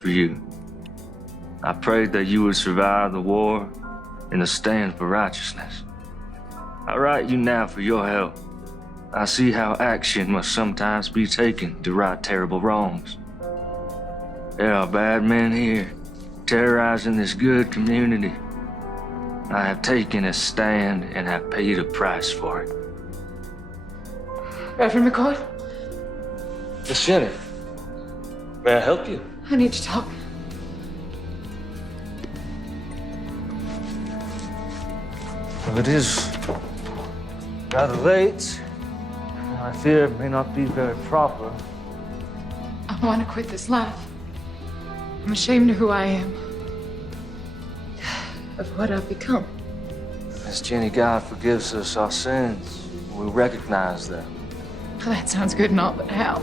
for you. I prayed that you would survive the war and to stand for righteousness. I write you now for your help. I see how action must sometimes be taken to right terrible wrongs. There are bad men here, terrorizing this good community. I have taken a stand and have paid a price for it. Reverend McCoy, Miss Jenny, may I help you? I need to talk. Well, it is rather late. I fear it may not be very proper. I want to quit this life. I'm ashamed of who I am, of what I've become. Miss Jenny, God forgives us our sins. We recognize them. Well, that sounds good and all, but how?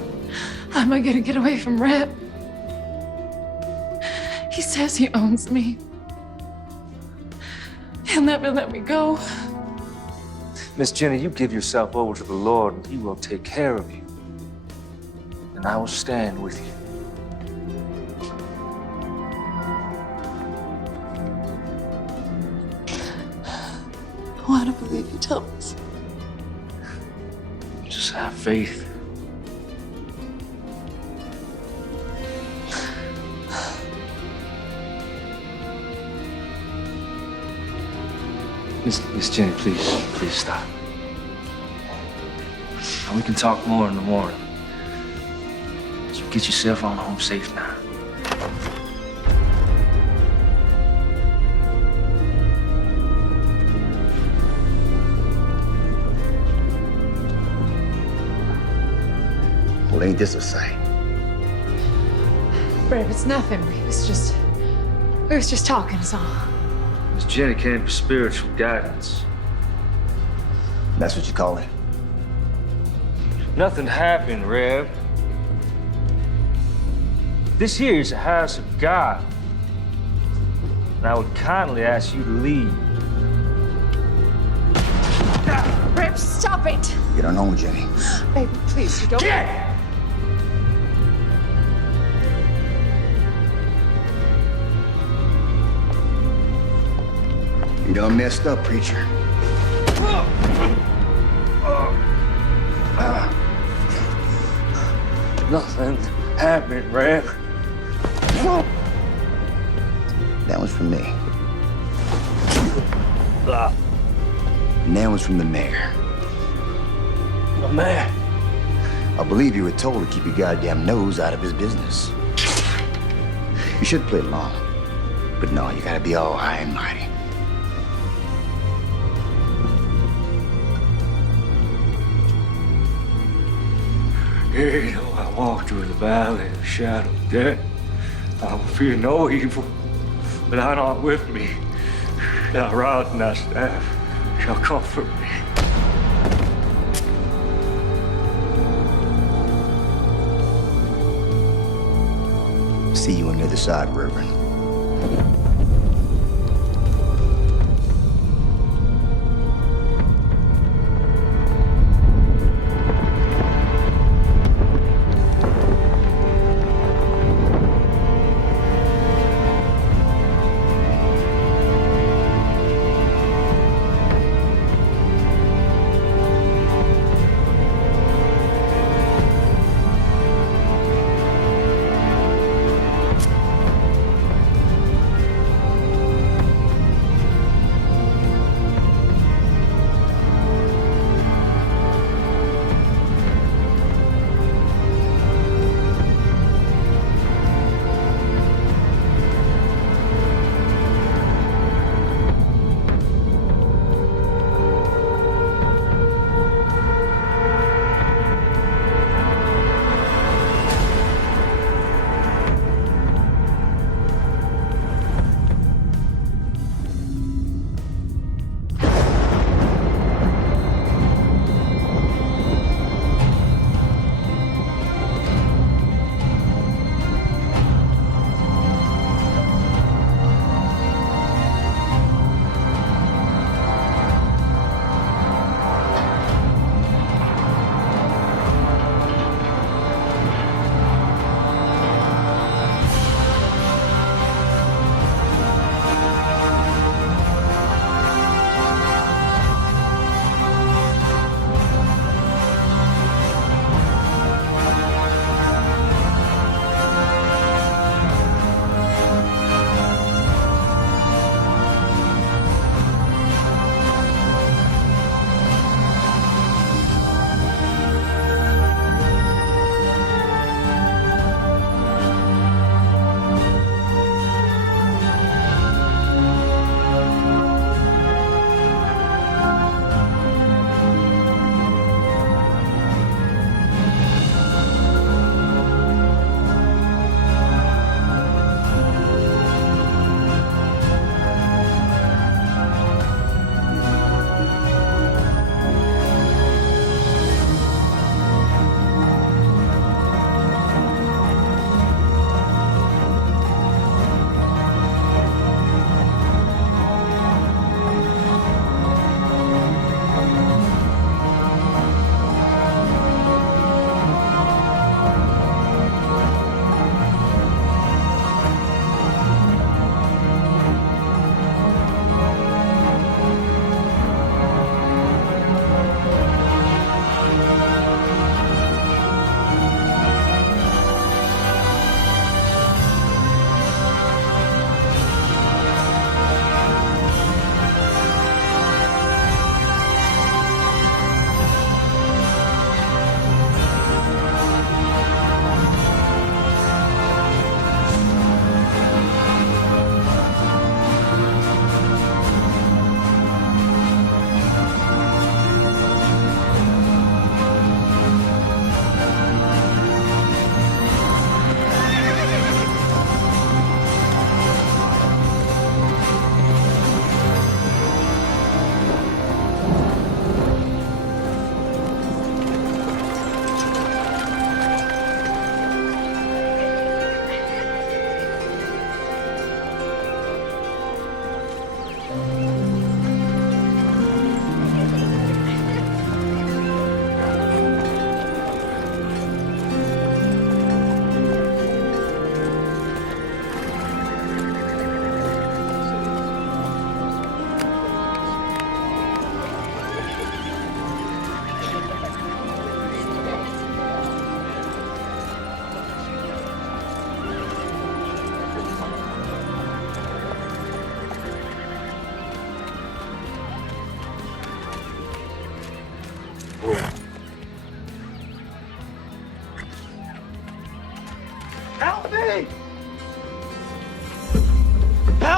How am I going to get away from Rhett? He says he owns me. He'll never let me go. Miss Jenny, you give yourself over to the Lord and He will take care of you. And I will stand with you. I want to believe you, Thomas. Just have faith. Miss Jenny, please stop. And we can talk more in the morning. So get yourself on home safe now. Well, ain't this a sight? Brave, it's nothing. We was just talking, is all. Miss Jenny came for spiritual guidance. That's what you call it? Nothing happened, Rev. This here is a house of God. And I would kindly ask you to leave. Brave, stop it! Get on home, Jenny. Baby, please, you don't... Get! You done messed up, preacher. Nothing happened, Rev. That one's from me. And that one's from the mayor. The mayor. I believe you were told to keep your goddamn nose out of his business. You should play along. But no, you gotta be all high and mighty. Yea, though I walk through the valley of the shadow of death, I will fear no evil, but thou art with me. Thy rod and thy staff shall comfort me. See you on the other side, Reverend.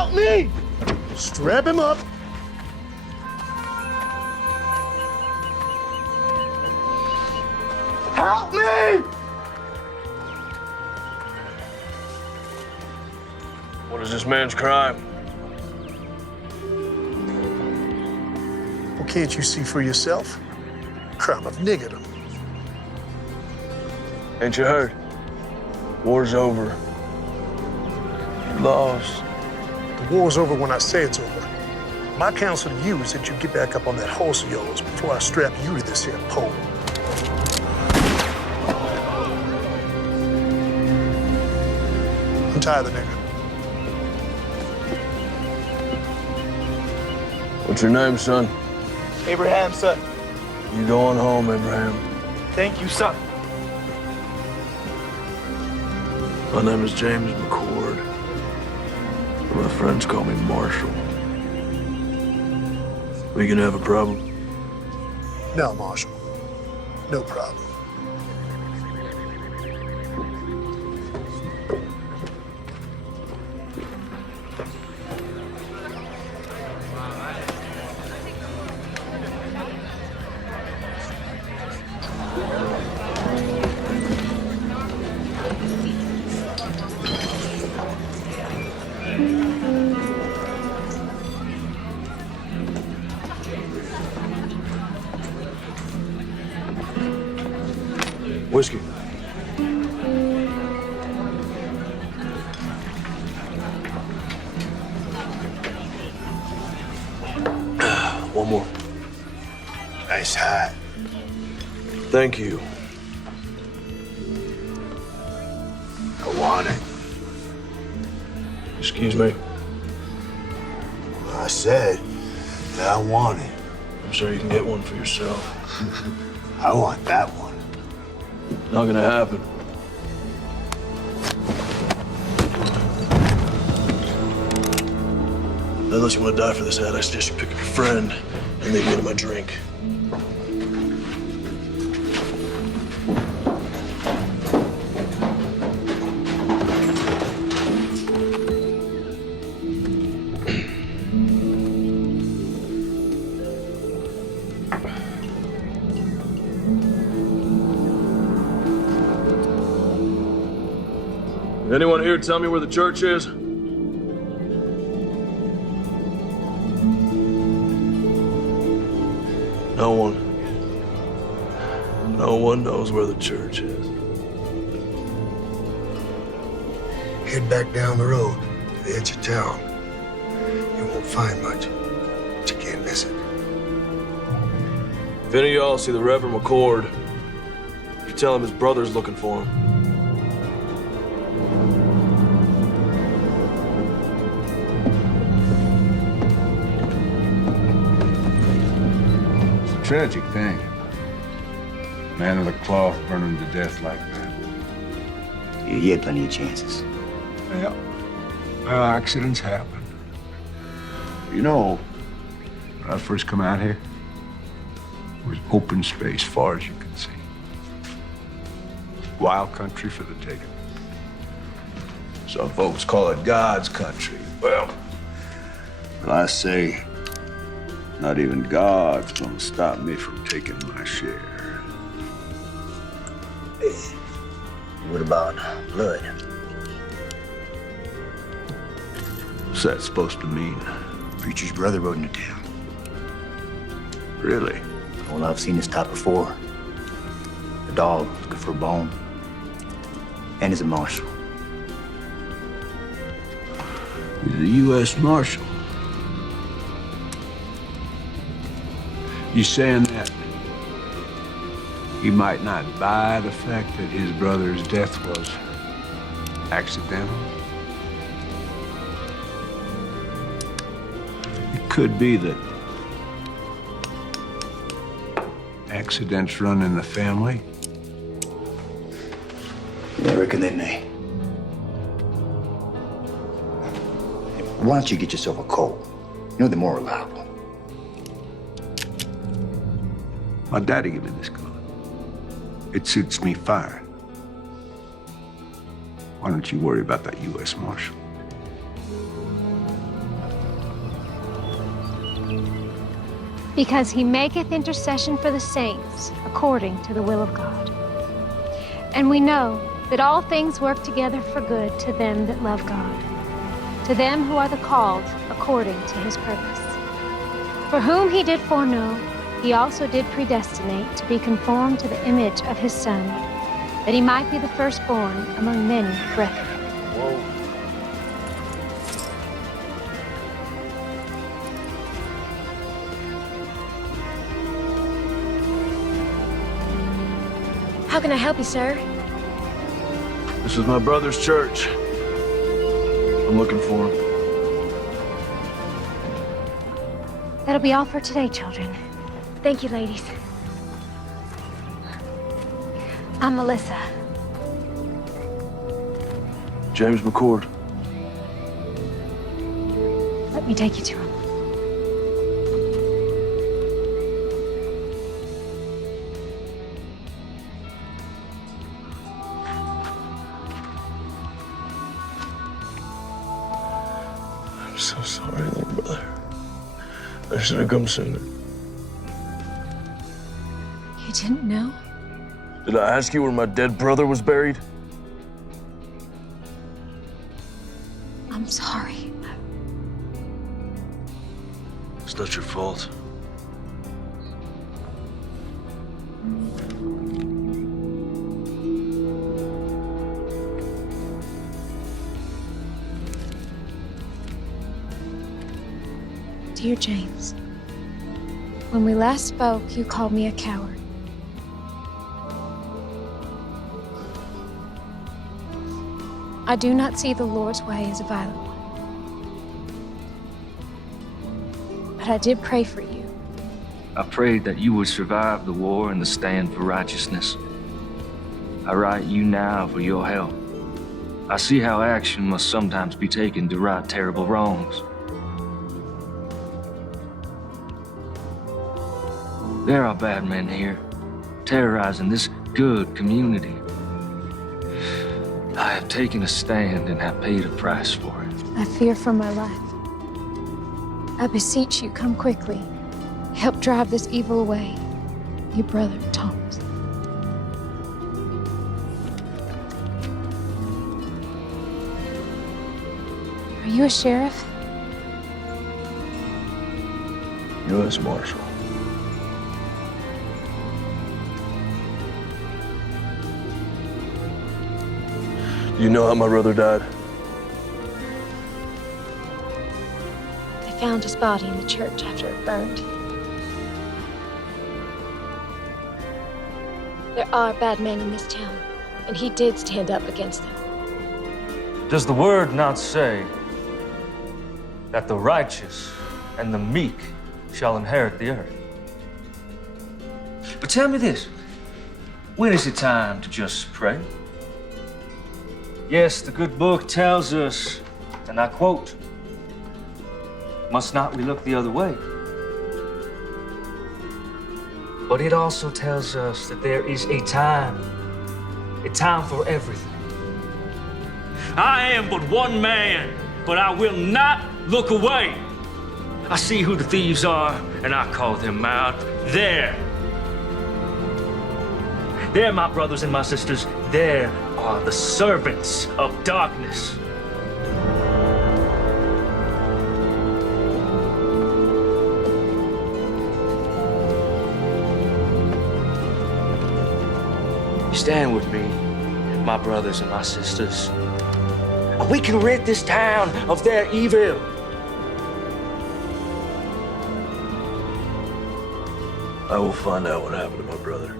Help me! Strap him up. Help me! What is this man's crime? Well, can't you see for yourself? Crime of niggerdom. Ain't you heard? War's over. You lost. The war's over when I say it's over. My counsel to you is that you get back up on that horse of yours before I strap you to this here pole. Untie the nigger. What's your name, son? Abraham, son. You going home, Abraham. Thank you, son. My name is James McCord. My friends call me Marshall. We gonna have a problem? No, Marshal. No problem. Whiskey. One more. Nice hat. Thank you. I want it. Excuse me. I said that I want it. I'm sure you can get one for yourself. I want that one. Not gonna happen. Unless you want to die for this hat, I suggest you pick up your friend and leave me to my drink. Anyone here tell me where the church is? No one. No one knows where the church is. Head back down the road to the edge of town. You won't find much, but you can't miss it. If any of y'all see the Reverend McCord, you tell him his brother's looking for him. Tragic thing. Man of the cloth burning to death like that. You had plenty of chances. Yeah. Well, accidents happen. You know, when I first come out here, it was open space far as you could see. Wild country for the taking. Some folks call it God's country. Well, I say, not even God's gonna stop me from taking my share. What about blood? What's that supposed to mean? Preacher's brother rode into town. Really? Well, I've seen this type before. A dog looking for a bone. And he's a marshal. He's a U.S. Marshal. You saying that he might not buy the fact that his brother's death was accidental? It could be that accidents run in the family. I reckon they may. Why don't you get yourself a Colt? You know, they're more reliable. My daddy gave me this gun. It suits me fine. Why don't you worry about that U.S. Marshal? Because he maketh intercession for the saints according to the will of God. And we know that all things work together for good to them that love God, to them who are the called according to his purpose. For whom he did foreknow, he also did predestinate to be conformed to the image of his Son, that he might be the firstborn among many brethren. Whoa. How can I help you, sir? This is my brother's church. I'm looking for him. That'll be all for today, children. Thank you, ladies. I'm Melissa. James McCord. Let me take you to him. I'm so sorry, little brother. I should have come sooner. You didn't know? Did I ask you where my dead brother was buried? I'm sorry. It's not your fault. Dear James, when we last spoke, you called me a coward. I do not see the Lord's way as a violent one. But I did pray for you. I prayed that you would survive the war and the stand for righteousness. I write you now for your help. I see how action must sometimes be taken to right terrible wrongs. There are bad men here, terrorizing this good community. I have taken a stand and have paid a price for it. I fear for my life. I beseech you, come quickly. Help drive this evil away. Your brother, Thomas. Are you a sheriff? U.S. Marshal. Do you know how my brother died? They found his body in the church after it burned. There are bad men in this town, and he did stand up against them. Does the word not say that the righteous and the meek shall inherit the earth? But tell me this, when is it time to just pray? Yes, the good book tells us, and I quote, "Must not we look the other way?" But it also tells us that there is a time for everything. I am but one man, but I will not look away. I see who the thieves are, and I call them out. There, my brothers and my sisters, there are the servants of darkness. Stand with me, my brothers and my sisters. We can rid this town of their evil. I will find out what happened to my brother.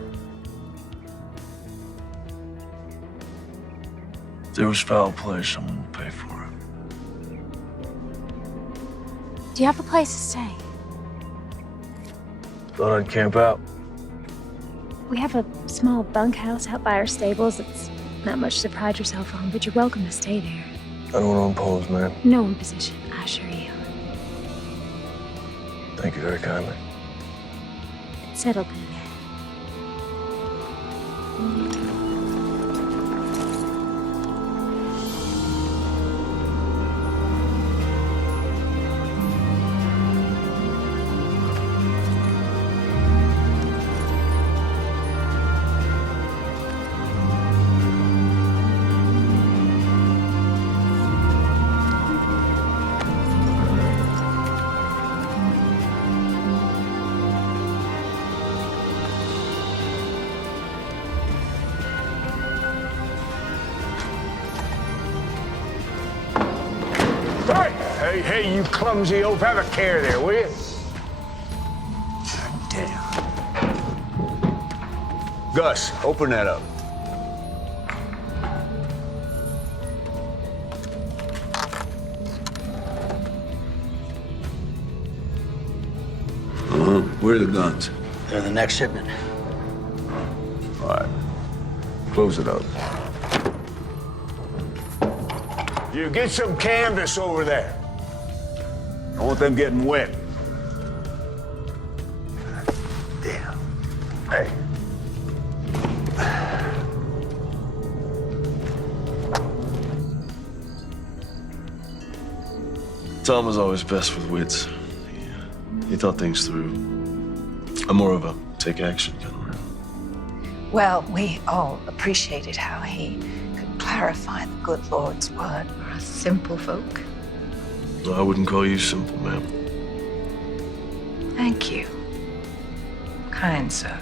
If there was foul play, someone will pay for it. Do you have a place to stay? Thought I'd camp out. We have a small bunkhouse out by our stables. It's not much to pride yourself on, but you're welcome to stay there. I don't want to impose, man. No imposition, I assure you. Thank you very kindly. Settle then. Hey, you clumsy oaf, have a care there, will you? Damn. Gus, open that up. Where are the guns? They're the next shipment. All right. Close it up. You get some canvas over there. I want them getting wet. Damn. Hey. Tom was always best with wits. He thought things through. I'm more of a take action kind of man. Well, we all appreciated how he could clarify the good Lord's word for us simple folk. No, I wouldn't call you simple, ma'am. Thank you, kind sir.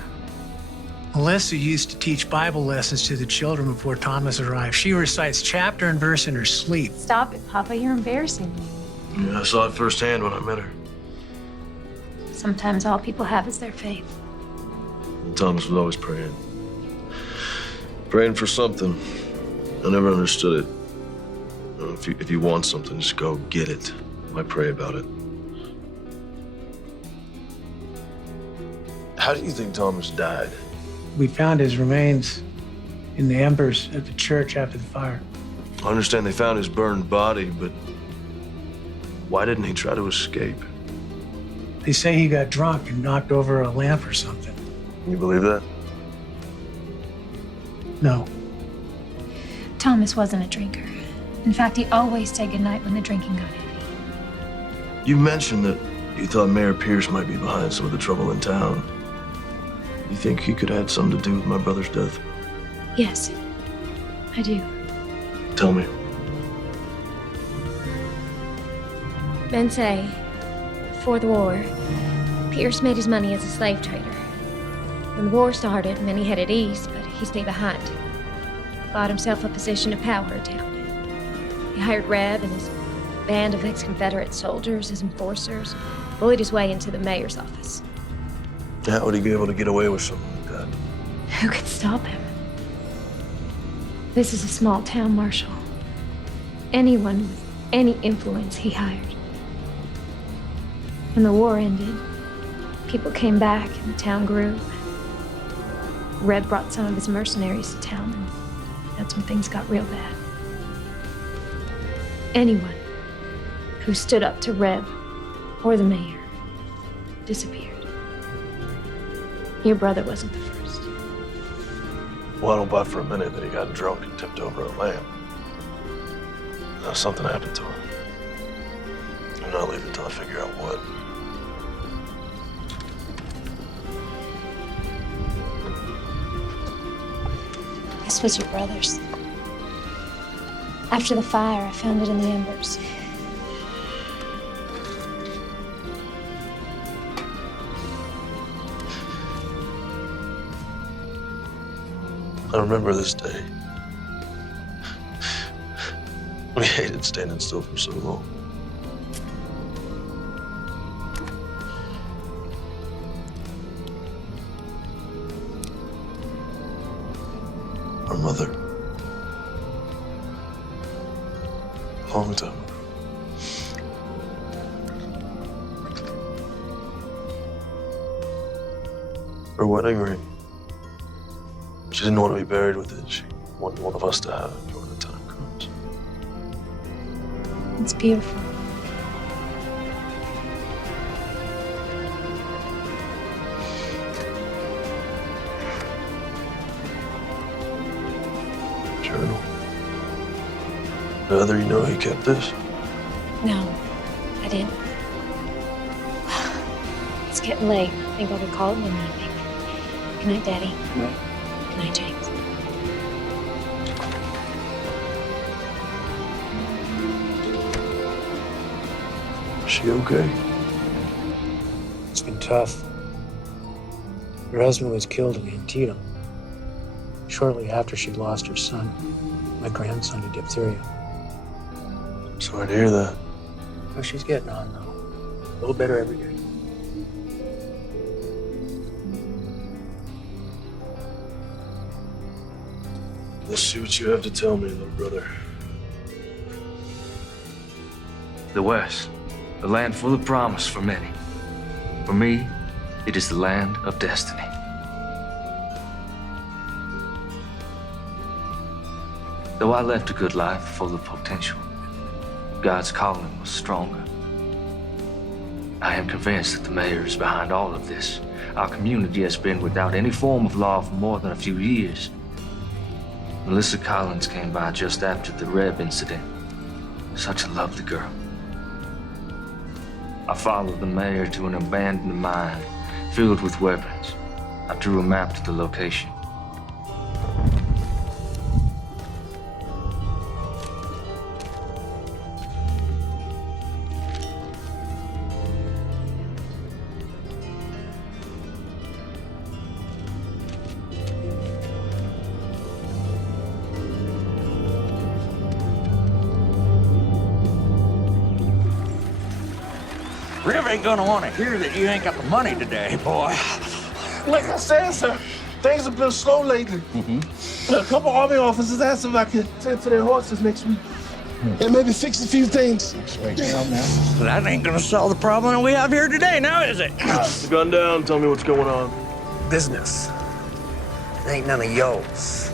Melissa used to teach Bible lessons to the children before Thomas arrived. She recites chapter and verse in her sleep. Stop it, Papa. You're embarrassing me. Yeah, I saw it firsthand when I met her. Sometimes all people have is their faith. And Thomas was always praying. Praying for something. I never understood it. You know, if you want something, just go get it. Why pray about it? How do you think Thomas died? We found his remains in the embers at the church after the fire. I understand they found his burned body, but why didn't he try to escape? They say he got drunk and knocked over a lamp or something. You believe that? No. Thomas wasn't a drinker. In fact, he always said goodnight when the drinking got heavy. You mentioned that you thought Mayor Pierce might be behind some of the trouble in town. You think he could have had something to do with my brother's death? Yes, I do. Tell me. Men say, before the war, Pierce made his money as a slave trader. When the war started, many headed east, but he stayed behind. Bought himself a position of power in town. He hired Reb and his band of ex-Confederate soldiers as enforcers, bullied his way into the mayor's office. How would he be able to get away with something like that? Who could stop him? This is a small town, Marshal. Anyone with any influence he hired. When the war ended, people came back and the town grew. Reb brought some of his mercenaries to town, and that's when things got real bad. Anyone who stood up to Reb or the mayor disappeared. Your brother wasn't the first. Well, I don't buy for a minute that he got drunk and tipped over a lamp. Now, something happened to him. I'm not leaving until I figure out what. This was your brother's. After the fire, I found it in the embers. I remember this day. We hated standing still for so long. Our mother. Long time ago. Her wedding ring. She didn't want to be buried with it. She wanted one of us to have it when the time comes. It's beautiful. Journal. Whether you know he kept this? No, I didn't. It's getting late. I think I'll be calling in the evening. Good night, Daddy. Good night. Good night, James. Is she okay? It's been tough. Her husband was killed in Antietam shortly after she lost her son, my grandson, to diphtheria. Sorry to hear that. Well, she's getting on, though. A little better every day. Let's see what you have to tell me, little brother. The West, a land full of promise for many. For me, it is the land of destiny. Though I left a good life full of potential, God's calling was stronger. I am convinced that the mayor is behind all of this. Our community has been without any form of law for more than a few years. Melissa Collins came by just after the Reb incident. Such a lovely girl. I followed the mayor to an abandoned mine filled with weapons. I drew a map to the location. Rev ain't gonna want to hear that you ain't got the money today, boy. Like I said, sir, things have been slow lately. A couple army officers asked if I could tend to their horses next week. And maybe fix a few things. That ain't gonna solve the problem we have here today, now is it? The gun down, tell me what's going on. Business. It ain't none of yours.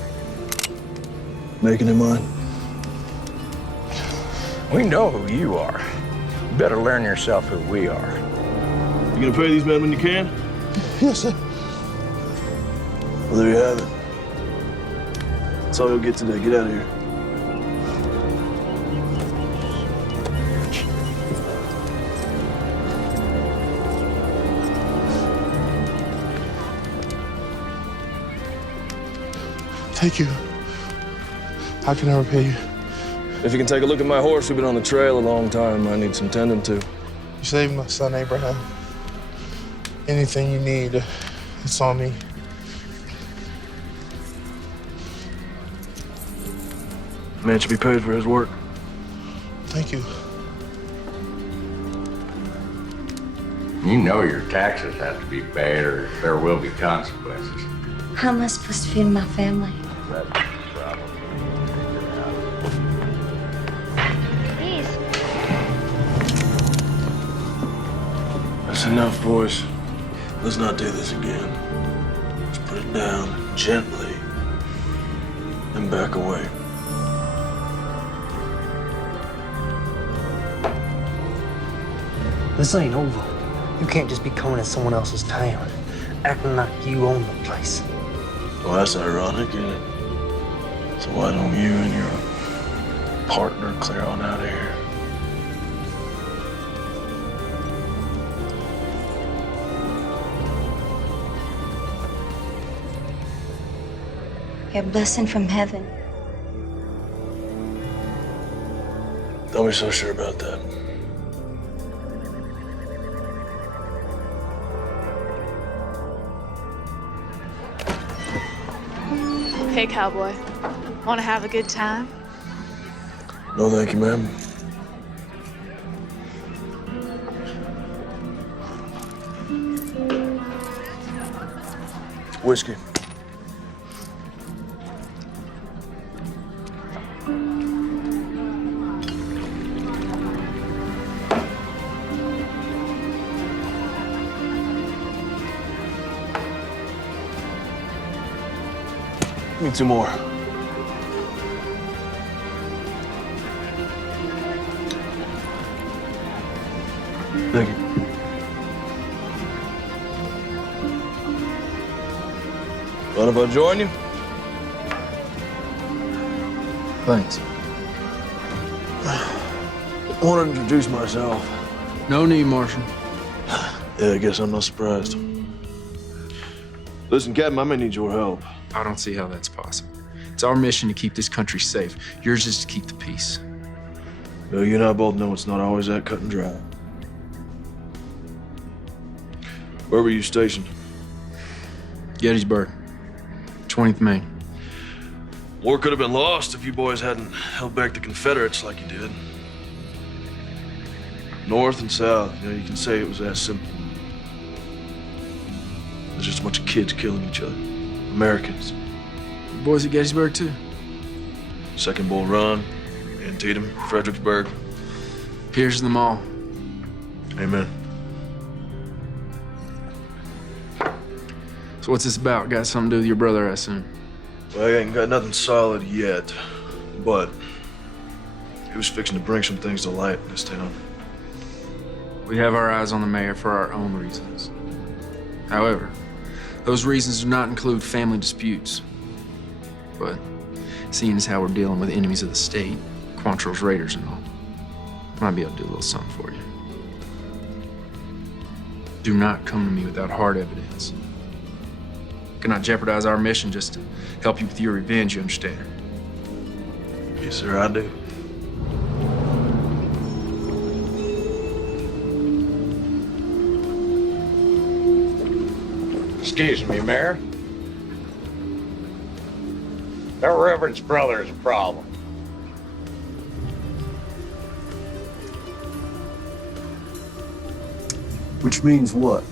Making it mine. We know who you are. You better learn yourself who we are. You gonna pay these men when you can? Yes, sir. Well, there you have it. That's all you'll get today. Get out of here. Thank you. How can I repay you? If you can take a look at my horse, we've been on the trail a long time. I need some tending to. You saved my son, Abraham. Anything you need, it's on me. Man should be paid for his work. Thank you. You know your taxes have to be paid or there will be consequences. How am I supposed to feed my family? That's the problem. Please. That's enough, boys. Let's not do this again. Let's put it down gently and back away. This ain't over. You can't just be coming to someone else's town, acting like you own the place. Well, that's ironic, isn't it? So why don't you and your partner clear on out of here? You're a blessing from heaven. Don't be so sure about that. Hey, cowboy. Want to have a good time? No, thank you, ma'am. Whiskey. Give me 2 more. Thank you. Mind if I join you? Thanks. I want to introduce myself. No need, Marshal. Yeah, I guess I'm not surprised. Listen, Captain, I may need your help. I don't see how that's possible. It's our mission to keep this country safe. Yours is to keep the peace. Well, you and I both know it's not always that cut and dry. Where were you stationed? Gettysburg, 20th Maine. War could have been lost if you boys hadn't held back the Confederates like you did. North and South, you know, you can say it was that simple. There's just a bunch of kids killing each other. Americans. Boys at Gettysburg, too? Second Bull Run, Antietam, Fredericksburg. Here's them all. Amen. So what's this about? Got something to do with your brother, I assume? Well, I ain't got nothing solid yet, but he was fixing to bring some things to light in this town. We have our eyes on the mayor for our own reasons. However, those reasons do not include family disputes. But seeing as how we're dealing with enemies of the state, Quantrill's raiders and all, might be able to do a little something for you. Do not come to me without hard evidence. Cannot jeopardize our mission just to help you with your revenge, you understand? Yes, sir, I do. Excuse me, Mayor. That Reverend's brother is a problem. Which means what?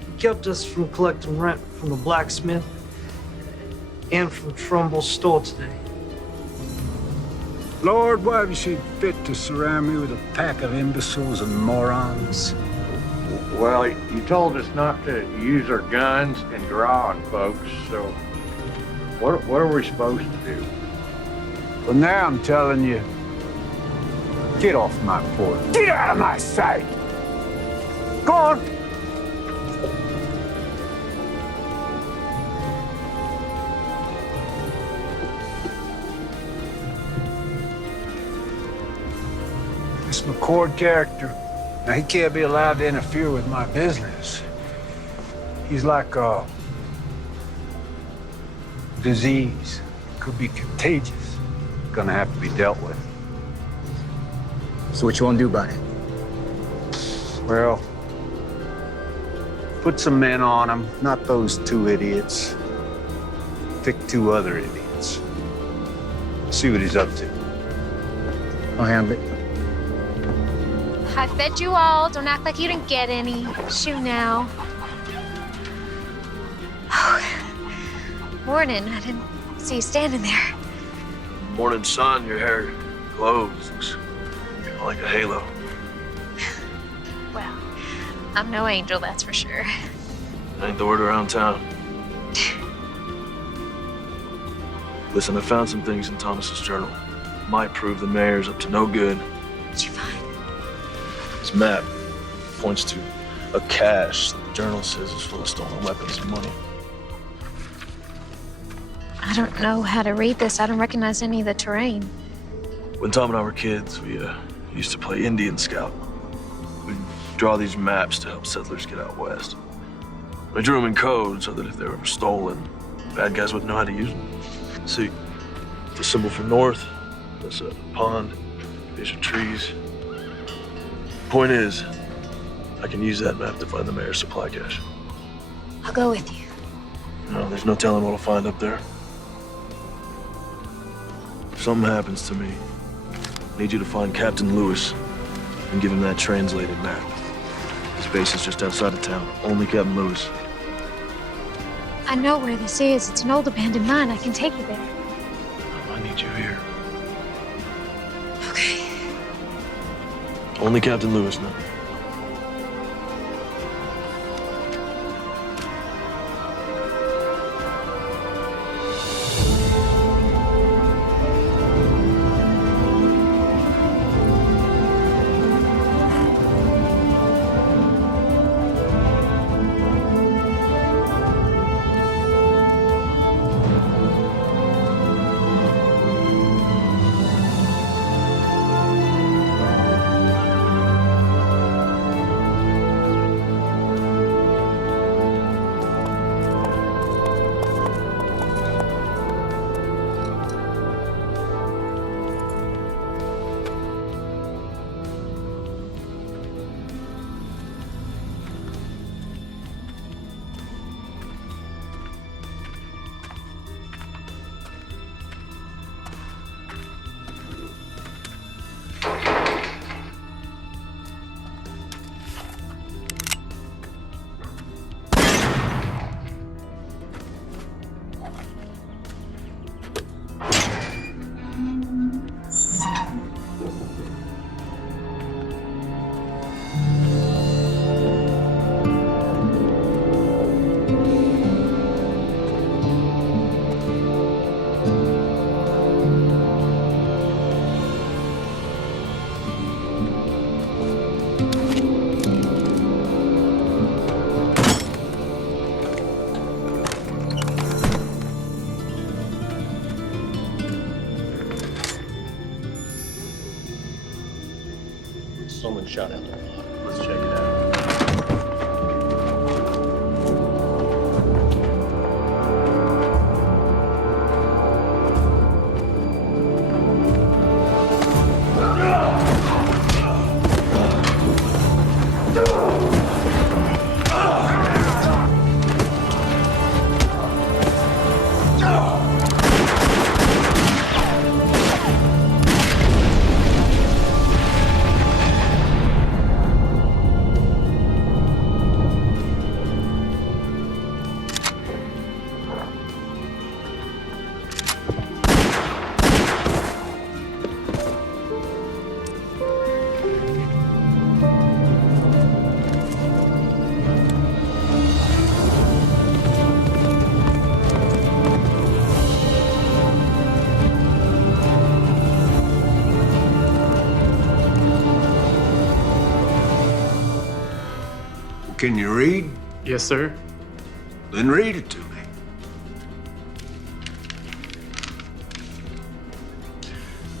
He kept us from collecting rent from the blacksmith and from Trumbull's store today. Lord, why have you seen fit to surround me with a pack of imbeciles and morons? Well, you told us not to use our guns and draw on folks, so what are we supposed to do? Well, now I'm telling you, get off my porch. Get out of my sight! Go on! This McCord character, now he can't be allowed to interfere with my business. He's like a disease. Could be contagious. Gonna have to be dealt with. So what you want to do about it? Well, put some men on him, not those two idiots. Pick two other idiots. See what he's up to. I'll handle it. I fed you all. Don't act like you didn't get any. Shoo now. Oh, morning. I didn't see you standing there. Morning sun, your hair glows. Looks like a halo. Well, I'm no angel, that's for sure. Ain't the word around town. Listen, I found some things in Thomas's journal. Might prove the mayor's up to no good. What'd you find? This map points to a cache that the journal says is full of stolen weapons and money. I don't know how to read this. I don't recognize any of the terrain. When Tom and I were kids, we used to play Indian Scout. We'd draw these maps to help settlers get out west. We drew them in code so that if they were ever stolen, bad guys wouldn't know how to use them. See, the symbol for north, that's a pond, these are trees. Point is, I can use that map to find the mayor's supply cache. I'll go with you. No, there's no telling what I'll find up there. If something happens to me, I need you to find Captain Lewis and give him that translated map. His base is just outside of town. Only Captain Lewis. I know where this is. It's an old abandoned mine. I can take you there. I need you here. Okay. Only Captain Lewis now. Someone shot at the lot. Let's check it out. Can you read? Yes, sir. Then read it to me.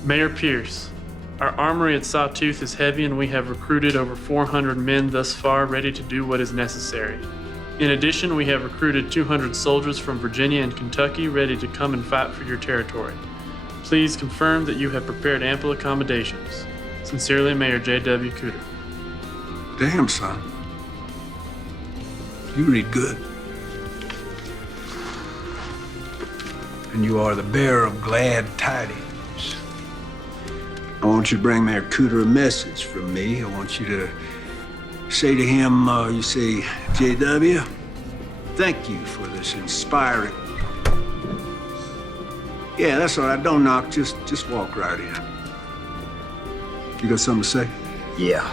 Mayor Pierce, our armory at Sawtooth is heavy and we have recruited over 400 men thus far ready to do what is necessary. In addition, we have recruited 200 soldiers from Virginia and Kentucky ready to come and fight for your territory. Please confirm that you have prepared ample accommodations. Sincerely, Mayor J.W. Cooter. Damn, son. You read good. And you are the bearer of glad tidings. I want you to bring Mayor Cooter a message from me. I want you to say to him, you say, J.W., thank you for this inspiring... Yeah, that's all right. Don't knock. Just walk right in. You got something to say? Yeah.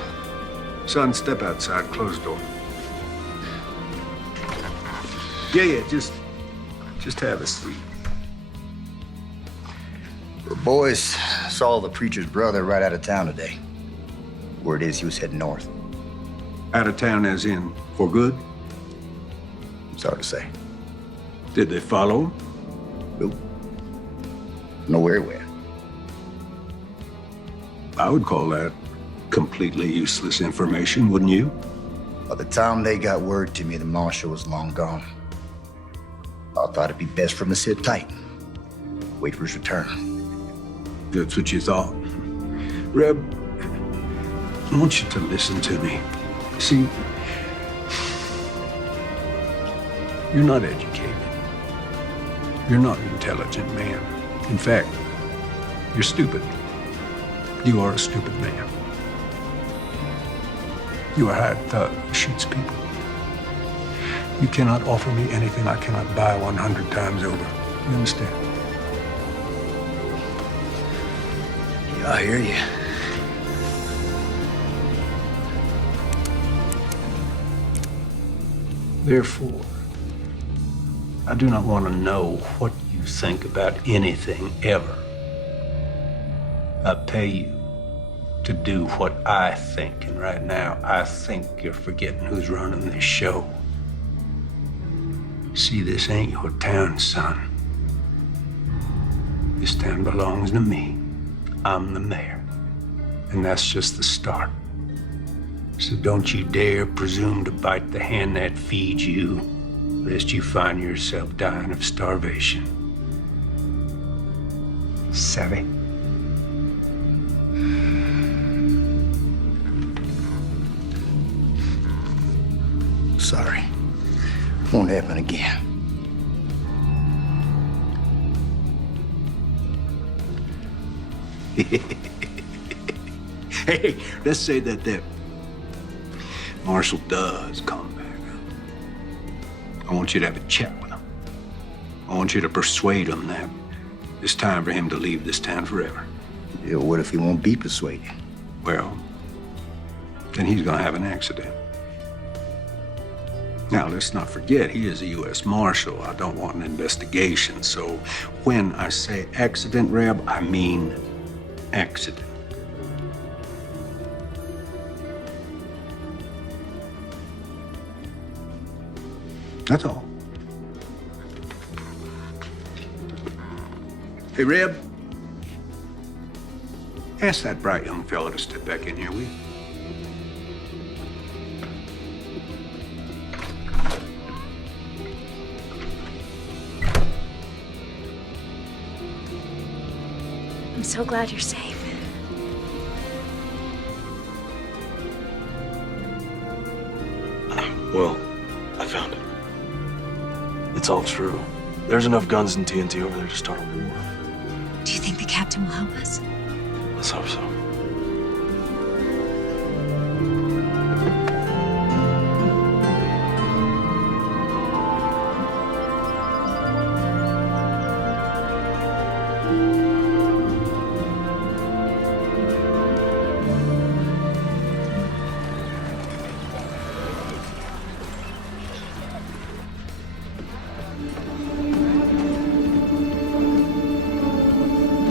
Son, step outside. Close the door. Yeah, just have a seat. The boys saw the preacher's brother right out of town today. Word is he was heading north. Out of town as in for good? It's hard to say. Did they follow him? Nope. Nowhere where. I would call that completely useless information, wouldn't you? By the time they got word to me, the marshal was long gone. I thought it'd be best for him to sit tight. Wait for his return. That's what you thought. Reb, I want you to listen to me. See, you're not educated. You're not an intelligent man. In fact, you're stupid. You are a stupid man. You are hired thug who shoots people. You cannot offer me anything I cannot buy 100 times over. You understand? Yeah, I hear you. Therefore, I do not want to know what you think about anything ever. I pay you to do what I think, and right now, I think you're forgetting who's running this show. See, this ain't your town, son. This town belongs to me. I'm the mayor. And that's just the start. So don't you dare presume to bite the hand that feeds you, lest you find yourself dying of starvation. Savvy? Sorry. Won't happen again. Hey, let's say that Marshal does come back. I want you to have a chat with him. I want you to persuade him that it's time for him to leave this town forever. Yeah, what if he won't be persuaded? Well, then he's gonna have an accident. Now, let's not forget, he is a U.S. Marshal. I don't want an investigation. So when I say accident, Reb, I mean accident. That's all. Hey, Reb, ask that bright young fella to step back in here, will you? I'm so glad you're safe. Well, I found it. It's all true. There's enough guns and TNT over there to start a war. Do you think the captain will help us? Let's hope so.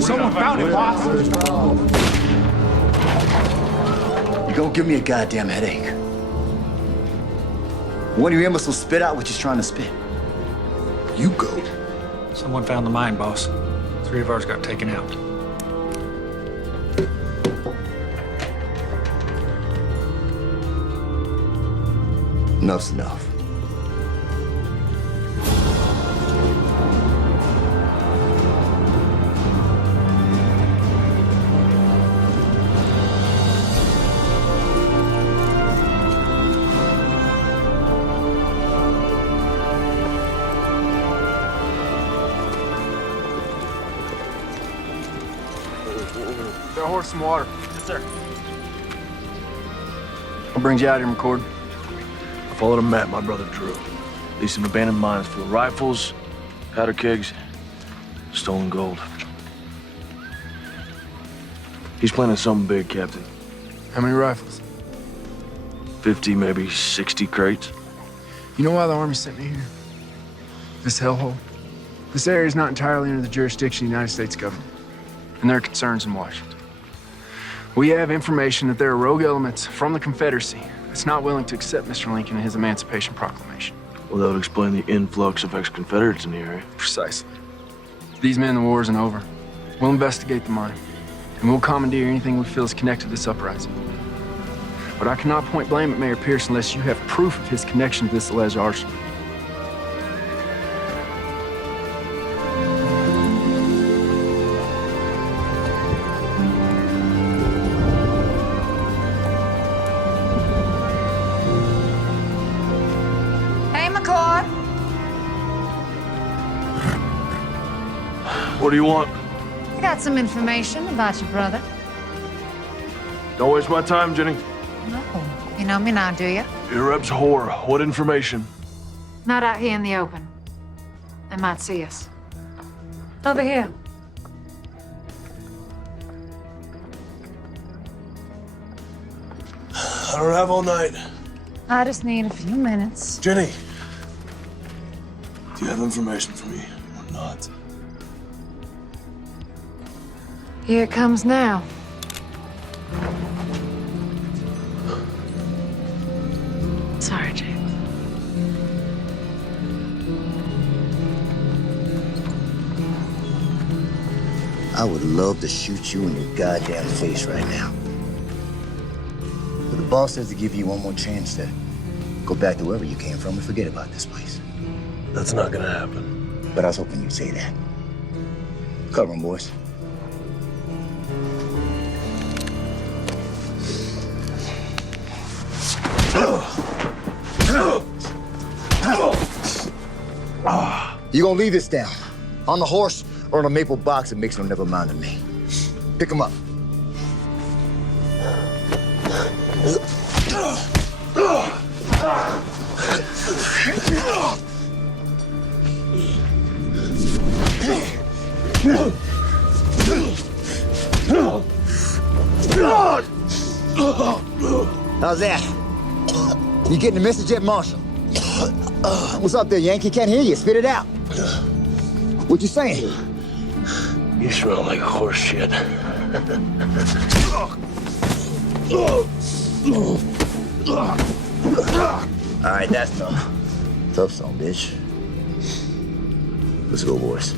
Someone found it, boss. You gonna give me a goddamn headache. One of your imbeciles spit out what you're trying to spit. You go. Someone found the mine, boss. 3 of ours got taken out. Enough's enough. Got a horse some water. Yes, sir. What brings you out here, McCord? I followed a map my brother drew. Least some abandoned mines full of rifles, powder kegs, stolen gold. He's planning something big, Captain. How many rifles? 50, maybe 60 crates. You know why the Army sent me here? This hellhole? This area is not entirely under the jurisdiction of the United States government, and there are concerns in Washington. We have information that there are rogue elements from the Confederacy that's not willing to accept Mr. Lincoln and his Emancipation Proclamation. Well, that would explain the influx of ex-Confederates in the area. Precisely. These men, the war isn't over. We'll investigate the mine, and we'll commandeer anything we feel is connected to this uprising. But I cannot point blame at Mayor Pierce unless you have proof of his connection to this alleged arson. Hey, McCord. What do you want? I got some information about your brother. Don't waste my time, Jenny. No. You know me now, do you? Your rep's whore. What information? Not out here in the open. They might see us. Over here. I don't have all night. I just need a few minutes. Jenny, do you have information for me or not? Here it comes now. Sorry, James. I would love to shoot you in your goddamn face right now. But the boss says to give you one more chance to go back to wherever you came from and forget about this place. That's not gonna happen. But I was hoping you'd say that. Cover 'em, boys. You gonna leave this down? On the horse or on a maple box that makes no never mind to me? Pick 'em up. How's that? You getting the message yet, Marshal? What's up there, Yankee? Can't hear you. Spit it out. What you saying? You smell like horse shit. All right, that's tough. Tough song, bitch. Let's go, boys.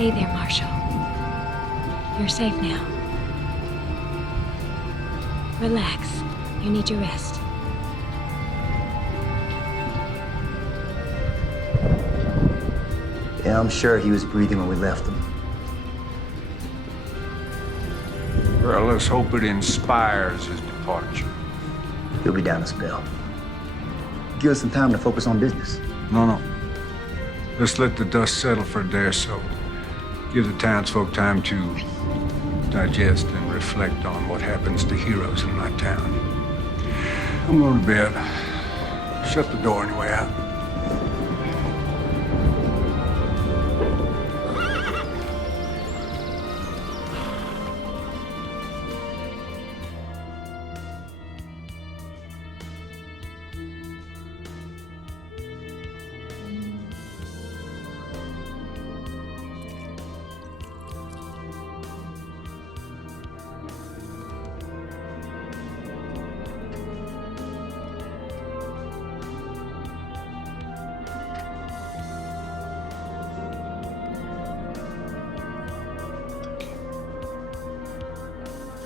Hey there, Marshal. You're safe now. Relax. You need your rest. Yeah, I'm sure he was breathing when we left him. Well, let's hope it inspires his departure. He'll be down a spell. Give us some time to focus on business. No. Let's let the dust settle for a day or so. Give the townsfolk time to digest and reflect on what happens to heroes in my town. I'm going to bed. Shut the door on your way out.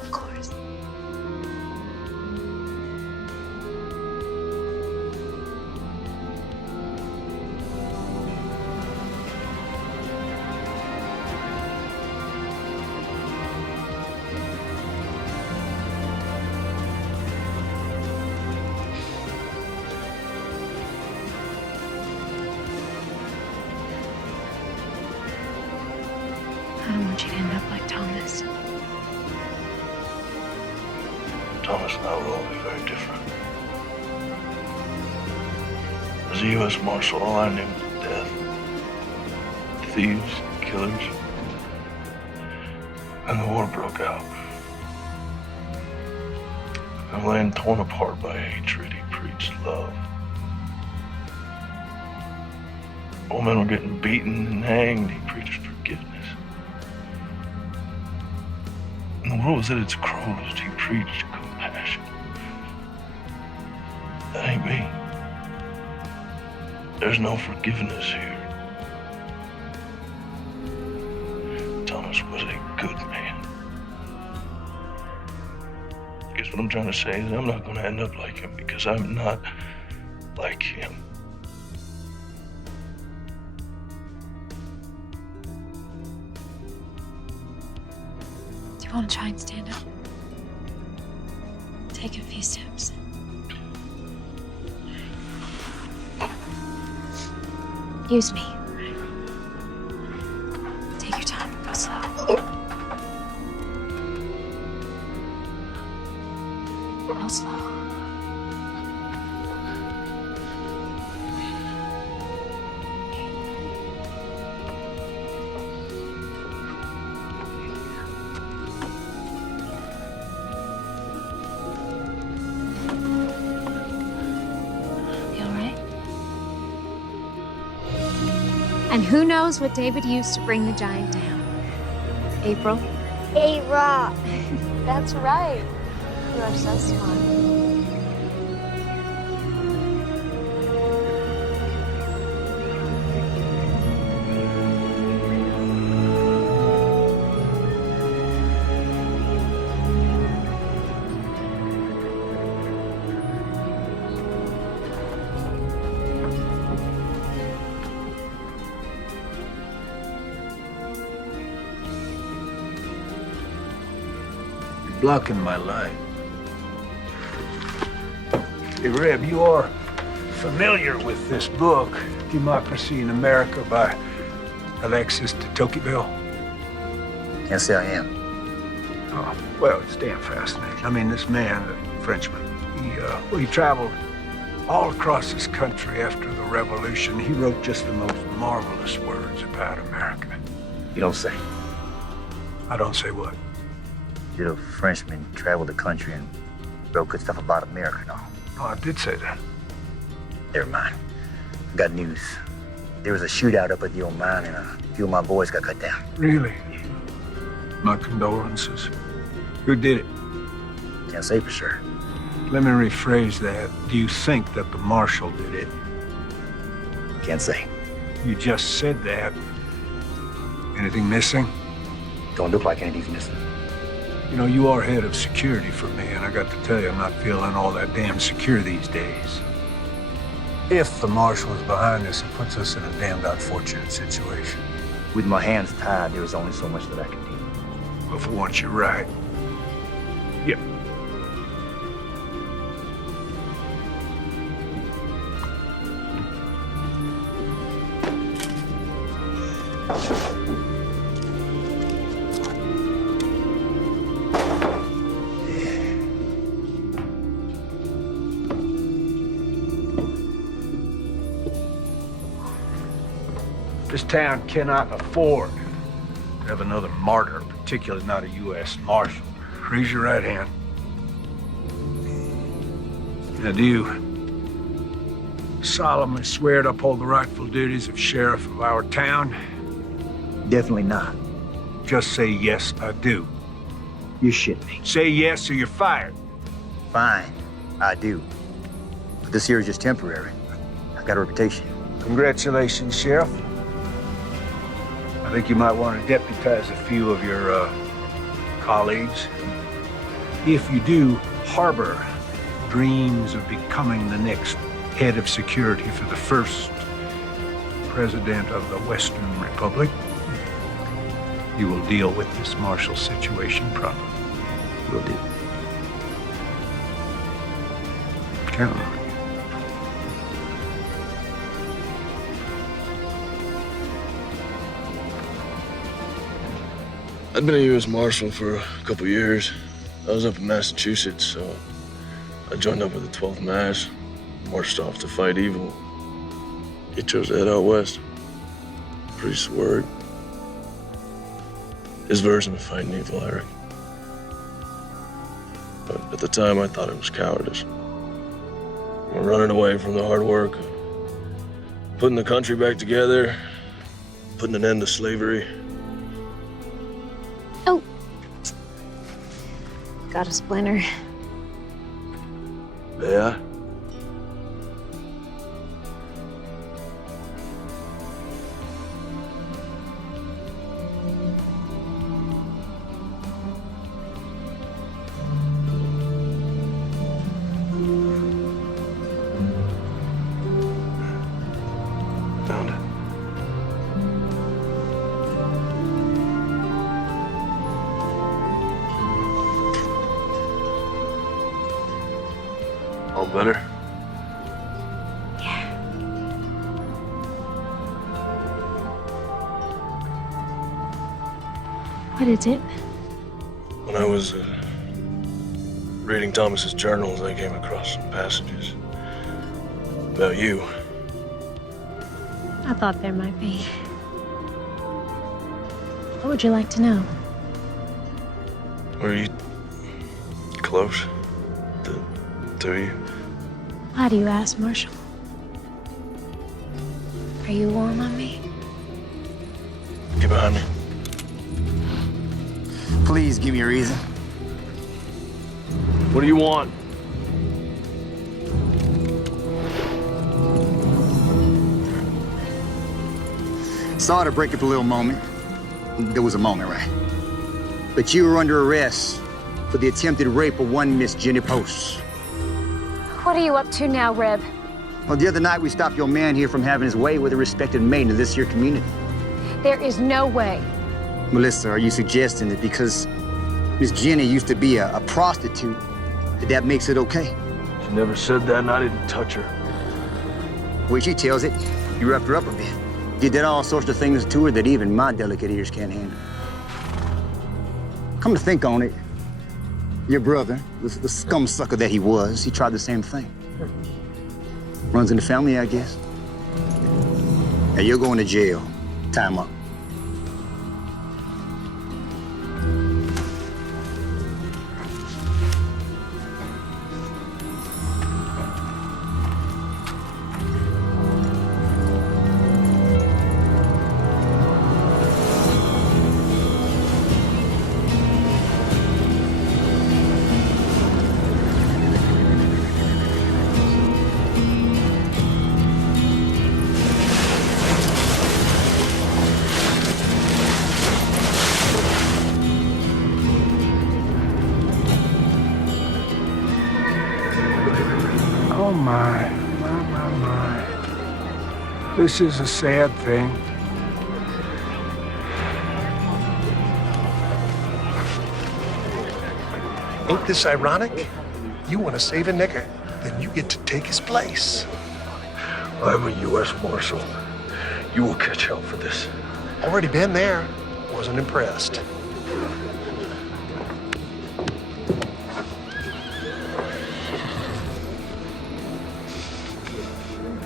Of course. I don't want you to end up like Thomas. Thomas and I will all be very different. As a U.S. Marshal, all I knew was death. Thieves, killers. And the war broke out. A land torn apart by hatred, he preached love. Old men were getting beaten and hanged, he preached forgiveness. And the world was at its cruelest, he preached compassion. That ain't me. There's no forgiveness here. Thomas was a good man. I guess what I'm trying to say is I'm not going to end up like him because I'm not like him. Do you want to try and stand up? Take a few steps. Use me. Take your time. Go slow. Real slow. And who knows what David used to bring the giant down? April? A rock. That's right. You are so smart. Blocking my line. Hey, Reb, you are familiar with this book, Democracy in America by Alexis de Tocqueville? Can't say I am. Oh, well, it's damn fascinating. I mean, this man, the Frenchman, he traveled all across this country after the Revolution. He wrote just the most marvelous words about America. You don't say. I don't say what? Did a Frenchman travel the country and wrote good stuff about America and all? Oh, I did say that. Never mind. I got news. There was a shootout up at the old mine and a few of my boys got cut down. Really? My condolences. Who did it? Can't say for sure. Let me rephrase that. Do you think that the marshal did it? Can't say. You just said that. Anything missing? Don't look like anything's missing. You know, you are head of security for me, and I got to tell you, I'm not feeling all that damn secure these days. If the marshal is behind this, it puts us in a damned unfortunate situation. With my hands tied, there is only so much that I can do. Well, for once, you're right. Yep. This town cannot afford to have another martyr, particularly not a U.S. Marshal. Raise your right hand. Now, do you solemnly swear to uphold the rightful duties of sheriff of our town? Definitely not. Just say, yes, I do. You shit me. Say yes or you're fired. Fine, I do. But this here is just temporary. I've got a reputation. Congratulations, Sheriff. I think you might want to deputize a few of your colleagues. If you do harbor dreams of becoming the next head of security for the first president of the Western Republic, you will deal with this martial situation properly. Will do. Count on it. I'd been a U.S. Marshal for a couple years. I was up in Massachusetts, so I joined up with the 12th Mass, marched off to fight evil. He chose to head out west. Priest's word. His version of fighting evil, I reckon. But at the time, I thought it was cowardice. We're running away from the hard work, putting the country back together, putting an end to slavery. Oh. Got a splinter. Yeah? Found it. All better? Yeah. What is it? When I was reading Thomas's journals, I came across some passages about you. I thought there might be. What would you like to know? Were you close? The two of you? Why do you ask, Marshal? Are you warm on me? Get behind me. Please give me a reason. What do you want? Sorry to break up a little moment. There was a moment, right? But you were under arrest for the attempted rape of one Miss Jenny Post. What are you up to now, Reb? Well, the other night we stopped your man here from having his way with a respected maiden of this here community. There is no way. Melissa, are you suggesting that because Miss Jenny used to be a prostitute, that makes it okay? She never said that, and I didn't touch her. Well, she tells it. You roughed her up a bit. You did all sorts of things to her that even my delicate ears can't handle. Come to think on it, your brother, the scum sucker that he was, he tried the same thing. Runs in the family, I guess. Now you're going to jail. Time up. This is a sad thing. Ain't this ironic? You want to save a nigger, then you get to take his place. I'm a U.S. Marshal. You will catch hell for this. Already been there. Wasn't impressed.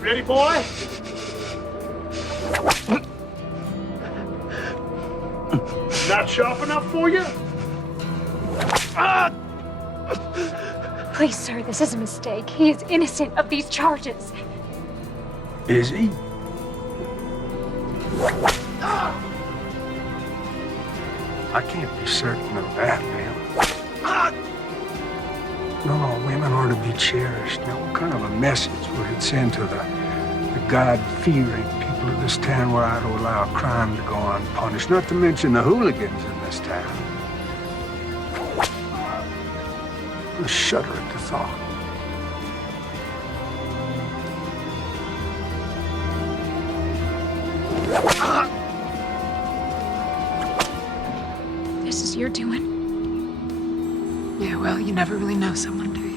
Ready, boy? Not sharp enough for you? Please, sir, this is a mistake. He is innocent of these charges. Is he? I can't be certain of that, ma'am. No, women are to be cherished. Now, what kind of a message would it send to the God-fearing people of this town were I to allow crime to go unpunished, not to mention the hooligans in this town? I shudder at the thought. This is your doing? Yeah, well, you never really know someone, do you?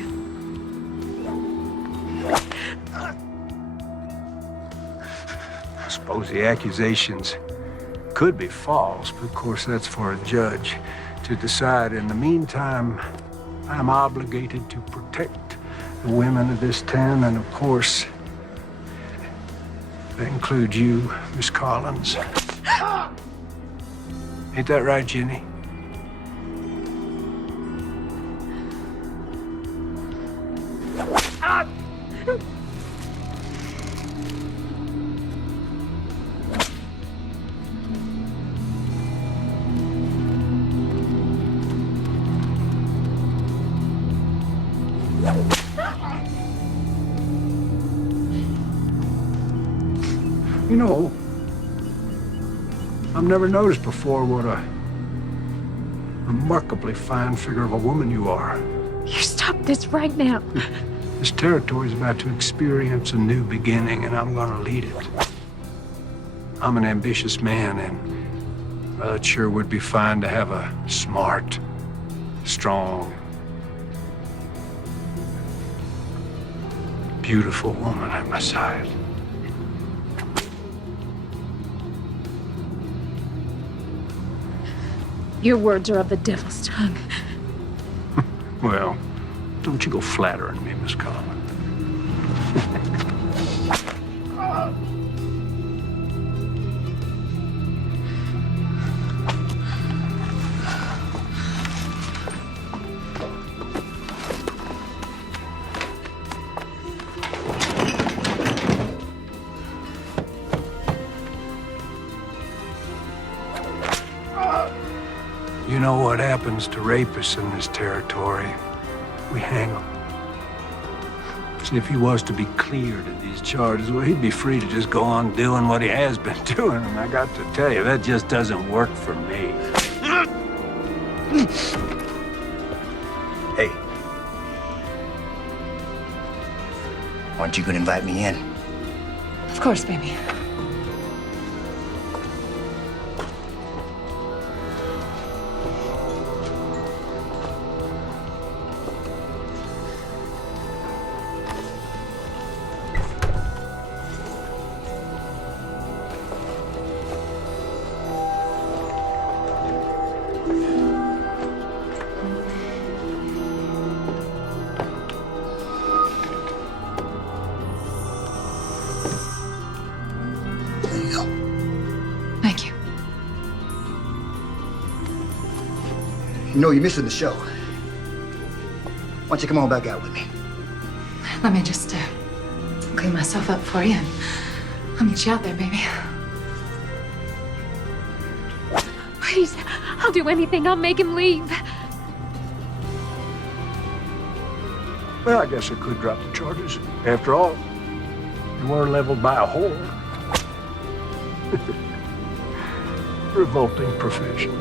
I suppose the accusations could be false, but of course that's for a judge to decide. In the meantime, I'm obligated to protect the women of this town, and of course, that includes you, Miss Collins. Ain't that right, Jenny? You know, I've never noticed before what a remarkably fine figure of a woman you are. You stop this right now. This territory is about to experience a new beginning, and I'm gonna lead it. I'm an ambitious man, and well, it sure would be fine to have a smart, strong, beautiful woman at my side. Your words are of the devil's tongue. Well, don't you go flattering me, Miss Collins. You know what happens to rapists in this territory? We hang them. And if he was to be cleared of these charges, well, he'd be free to just go on doing what he has been doing. And I got to tell you, that just doesn't work for me. Hey. Aren't you gonna invite me in? Of course, baby. Thank you. You know you're missing the show. Why don't you come on back out with me? Let me just clean myself up for you, and I'll meet you out there, baby. Please, I'll do anything. I'll make him leave. Well, I guess I could drop the charges. After all, you were leveled by a whore. Revolting profession.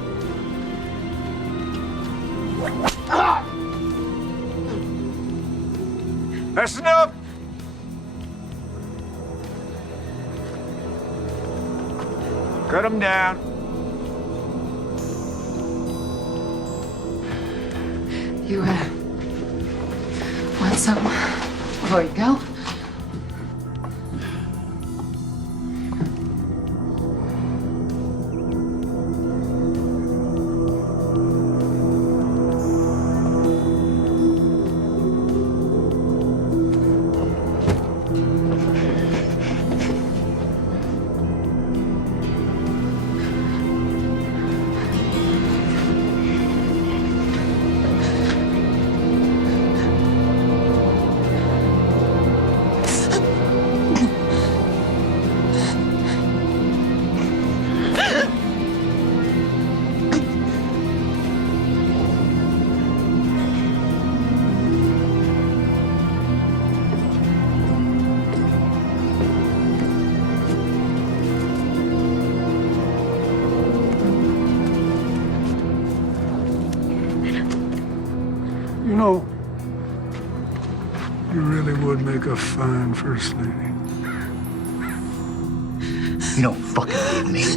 That's enough! Cut them down. You, want some before you go? You know, you really would make a fine first lady. You don't fucking believe me.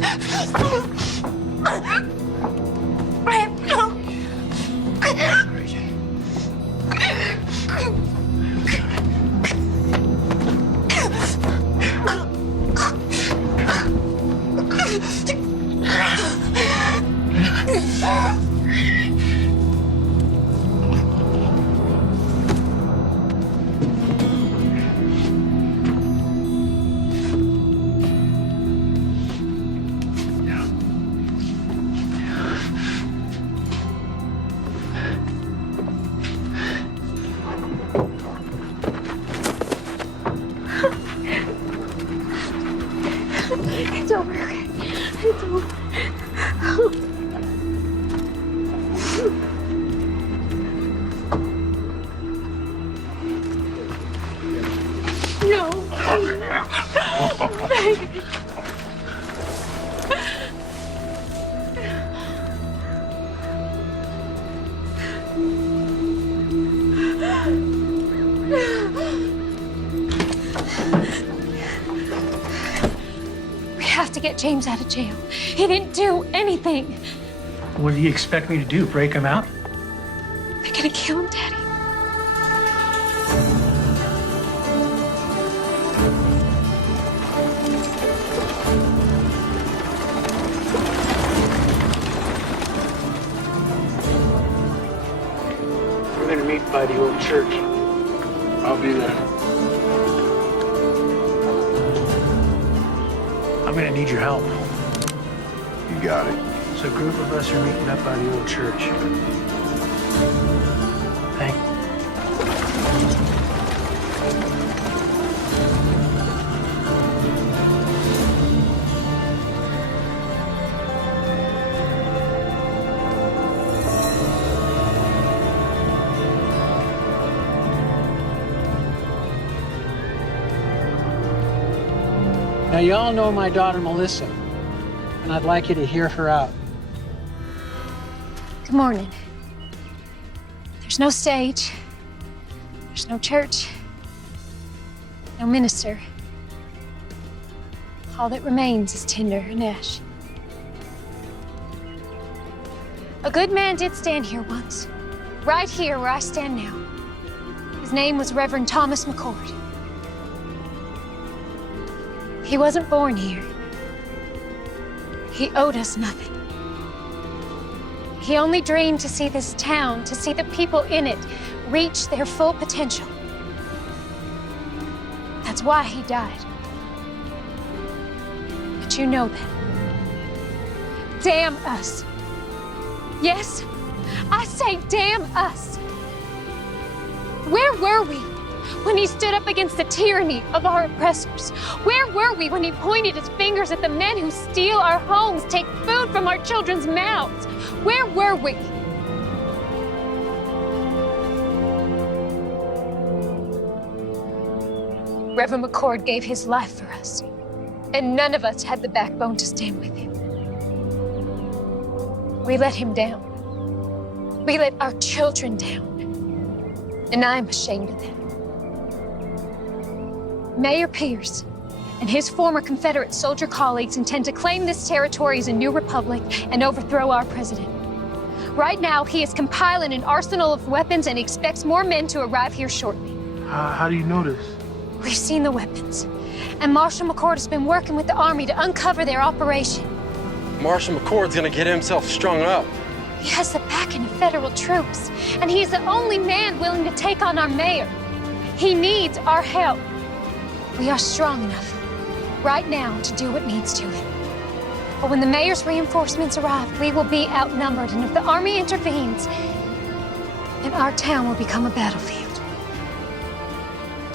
It's over, okay? It's over. No. Baby. We have to get James out of jail. He didn't do anything. What do you expect me to do? Break him out? They're gonna kill him, Daddy. We're gonna meet by the old church. I'll be there. I'm gonna need your help. You got it. So a group of us are meeting up by the old church. Thank you. Now, you all know my daughter, Melissa, and I'd like you to hear her out. Good morning. There's no stage. There's no church. No minister. All that remains is tinder and ash. A good man did stand here once, right here where I stand now. His name was Reverend Thomas McCord. He wasn't born here. He owed us nothing. He only dreamed to see this town, to see the people in it reach their full potential. That's why he died. But you know that. Damn us. Yes, I say damn us. Where were we when he stood up against the tyranny of our oppressors? Where were we when he pointed his fingers at the men who steal our homes, take food from our children's mouths? Where were we? Reverend McCord gave his life for us, and none of us had the backbone to stand with him. We let him down. We let our children down, and I'm ashamed of that. Mayor Pierce, and his former Confederate soldier colleagues intend to claim this territory as a new republic and overthrow our president. Right now, he is compiling an arsenal of weapons and expects more men to arrive here shortly. How do you know this? We've seen the weapons, and Marshal McCord has been working with the Army to uncover their operation. Marshal McCord's gonna get himself strung up. He has the backing of federal troops, and he is the only man willing to take on our mayor. He needs our help. We are strong enough right now to do what needs to it. But when the mayor's reinforcements arrive, we will be outnumbered, and if the army intervenes, then our town will become a battlefield.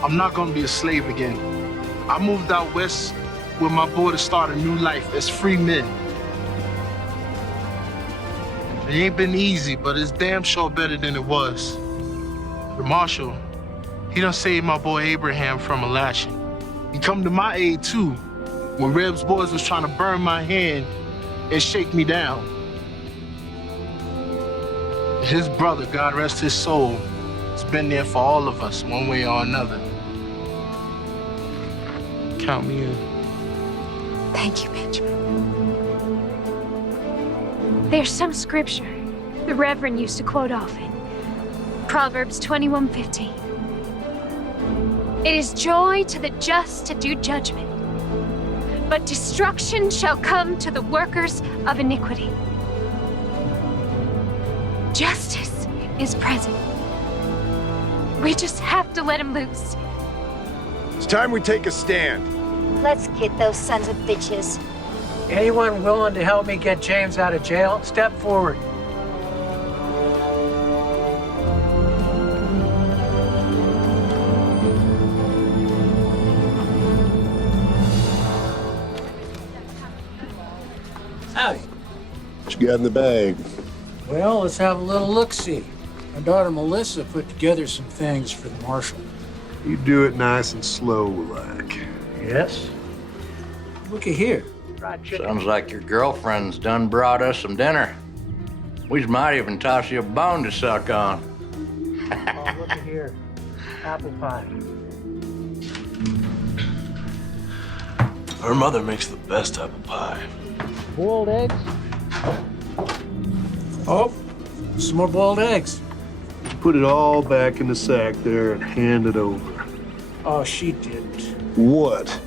I'm not gonna be a slave again. I moved out west with my boy to start a new life as free men. It ain't been easy, but it's damn sure better than it was. The marshal, he done saved my boy Abraham from a lashing. He come to my aid too, when Reb's boys was trying to burn my hand and shake me down. His brother, God rest his soul, has been there for all of us, one way or another. Count me in. Thank you, Benjamin. There's some scripture the Reverend used to quote often. Proverbs 21:15. It is joy to the just to do judgment, but destruction shall come to the workers of iniquity. Justice is present. We just have to let him loose. It's time we take a stand. Let's get those sons of bitches. Anyone willing to help me get James out of jail, step forward. Howdy. What you got in the bag? Well, let's have a little look-see. My daughter Melissa put together some things for the marshal. You do it nice and slow, like. Yes? Looky here. Sounds like your girlfriend's done brought us some dinner. We might even toss you a bone to suck on. Oh, looky here. Apple pie. Her mother makes the best apple pie. Boiled eggs? Oh, some more boiled eggs. Put it all back in the sack there and hand it over. Oh, she didn't. What?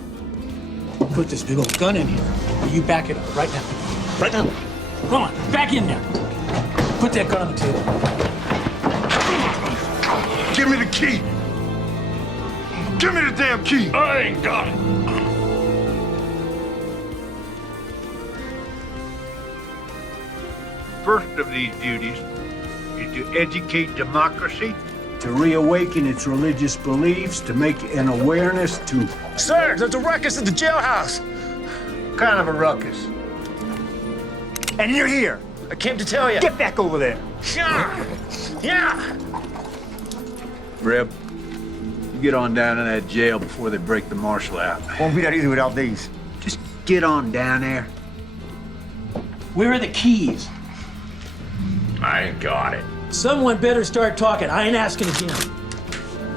Put this big old gun in here. Will you back it up right now? Right now. Come on, back in there. Put that gun on the table. Give me the key. Give me the damn key. I ain't got it. First of these duties is to educate democracy, to reawaken its religious beliefs, to make an awareness to... Sir, there's a ruckus at the jailhouse. What kind of a ruckus? And you're here. I came to tell you. Get back over there. Yeah. Yeah. Reb, you get on down in that jail before they break the marshal out. Won't be that easy without these. Just get on down there. Where are the keys? I ain't got it. Someone better start talking. I ain't asking again.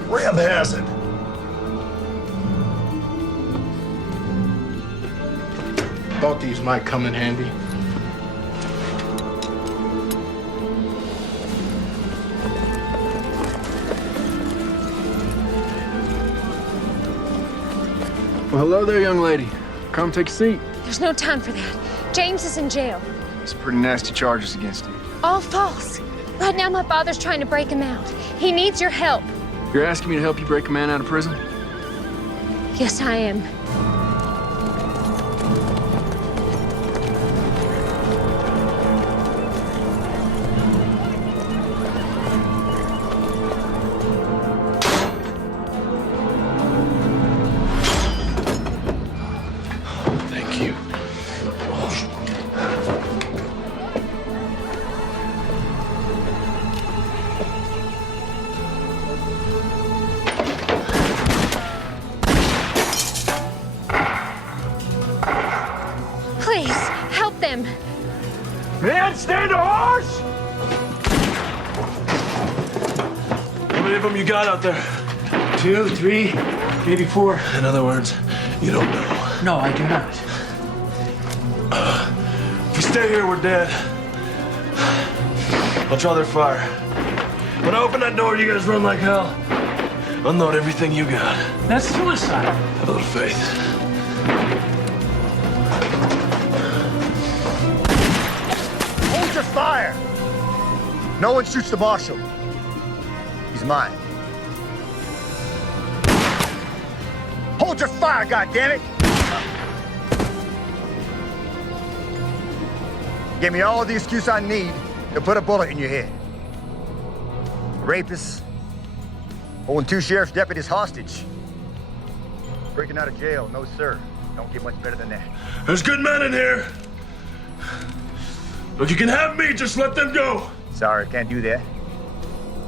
Reb has it. Thought these might come in handy. Well, hello there, young lady. Come take a seat. There's no time for that. James is in jail. There's pretty nasty charges against him. All false. Right now, my father's trying to break him out. He needs your help. You're asking me to help you break a man out of prison? Yes, I am. Thank you. Please, help them. Man, stand a horse! How many of them you got out there? 2, 3, maybe 4. In other words, You don't know. No, I do not. If we stay here, we're dead. I'll draw their fire. When I open that door, you guys run like hell. Unload everything you got. That's suicide. Have a little faith. Hold your fire! No one shoots the marshal. He's mine. Hold your fire, goddammit! Give me all the excuse I need to put a bullet in your head. Rapists, holding 2 sheriff's deputies hostage. Breaking out of jail, no sir. Don't get much better than that. There's good men in here. Look, you can have me, just let them go. Sorry, can't do that.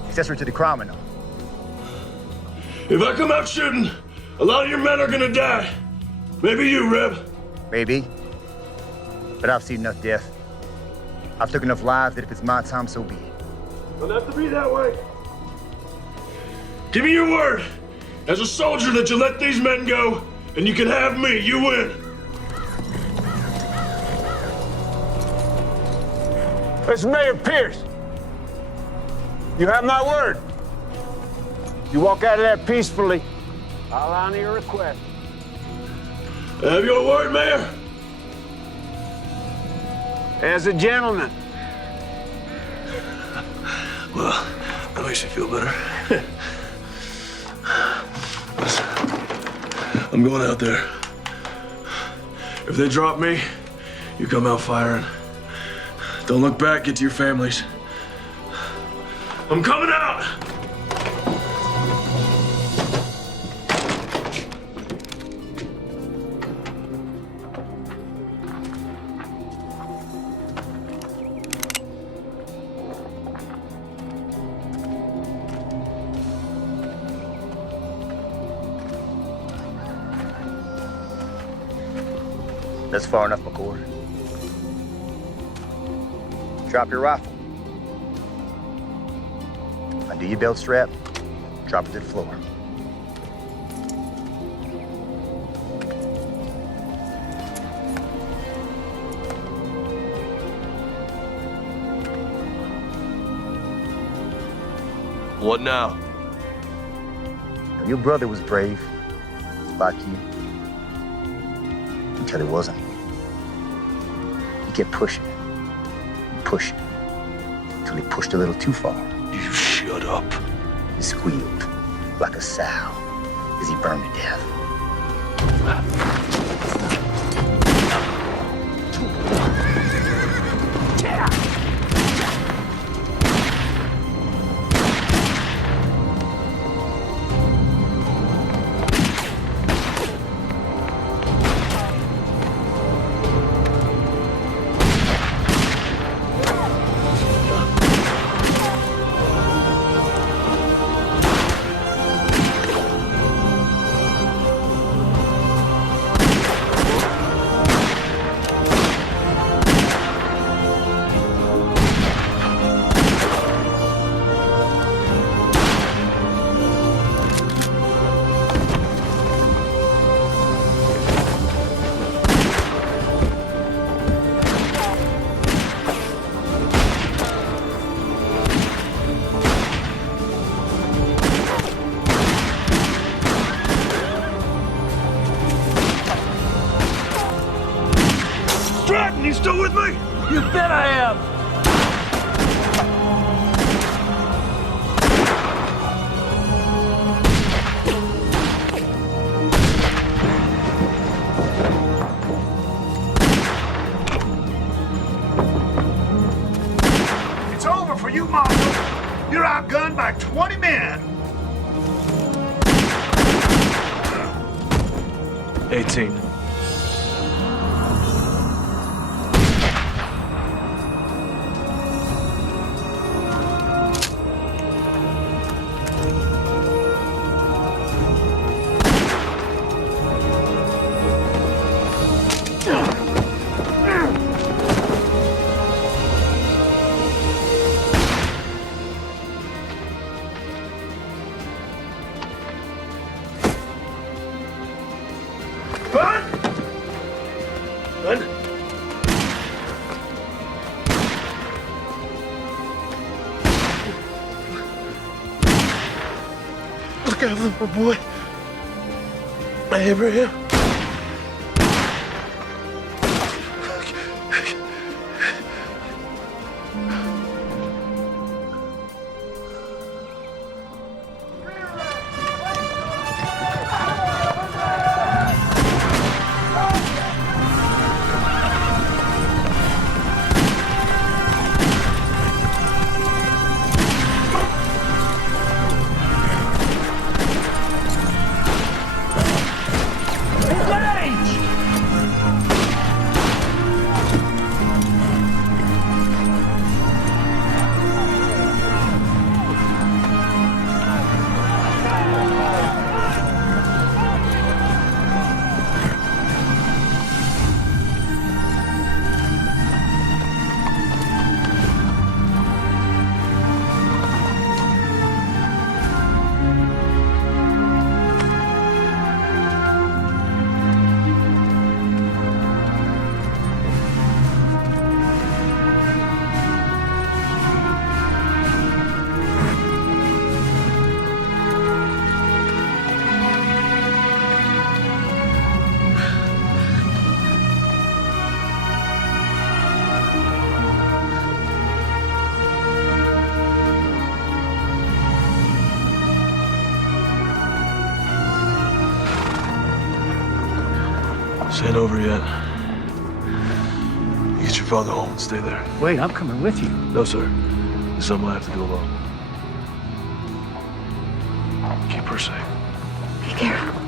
Accessory to the crime and all. If I come out shooting, a lot of your men are gonna die. Maybe you, Reb. Maybe. But I've seen enough death. I've took enough lives that if it's my time, so be it. Doesn't have to be that way. Give me your word, as a soldier, that you let these men go, and you can have me. You win. It's Mayor Pierce. You have my word. You walk out of there peacefully, I'll honor your request. Have your word, Mayor. As a gentleman. Well, that makes me feel better. Listen, I'm going out there. If they drop me, you come out firing. Don't look back, get to your families. I'm coming out! That's far enough, McCord. Drop your rifle. Undo your belt strap. Drop it to the floor. What now? Your brother was brave, like you. Until he wasn't. He kept pushing and pushing until he pushed a little too far. You shut up. He squealed like a sow as he burned to death. You still with me? You bet I am. It's over for you, Marshal. You're outgunned by 20 men. 18. What? Look out for my boy. Abraham. This ain't over yet. You get your father home and stay there. Wait, I'm coming with you. No, sir. It's something I have to do alone. Keep her safe. Be careful.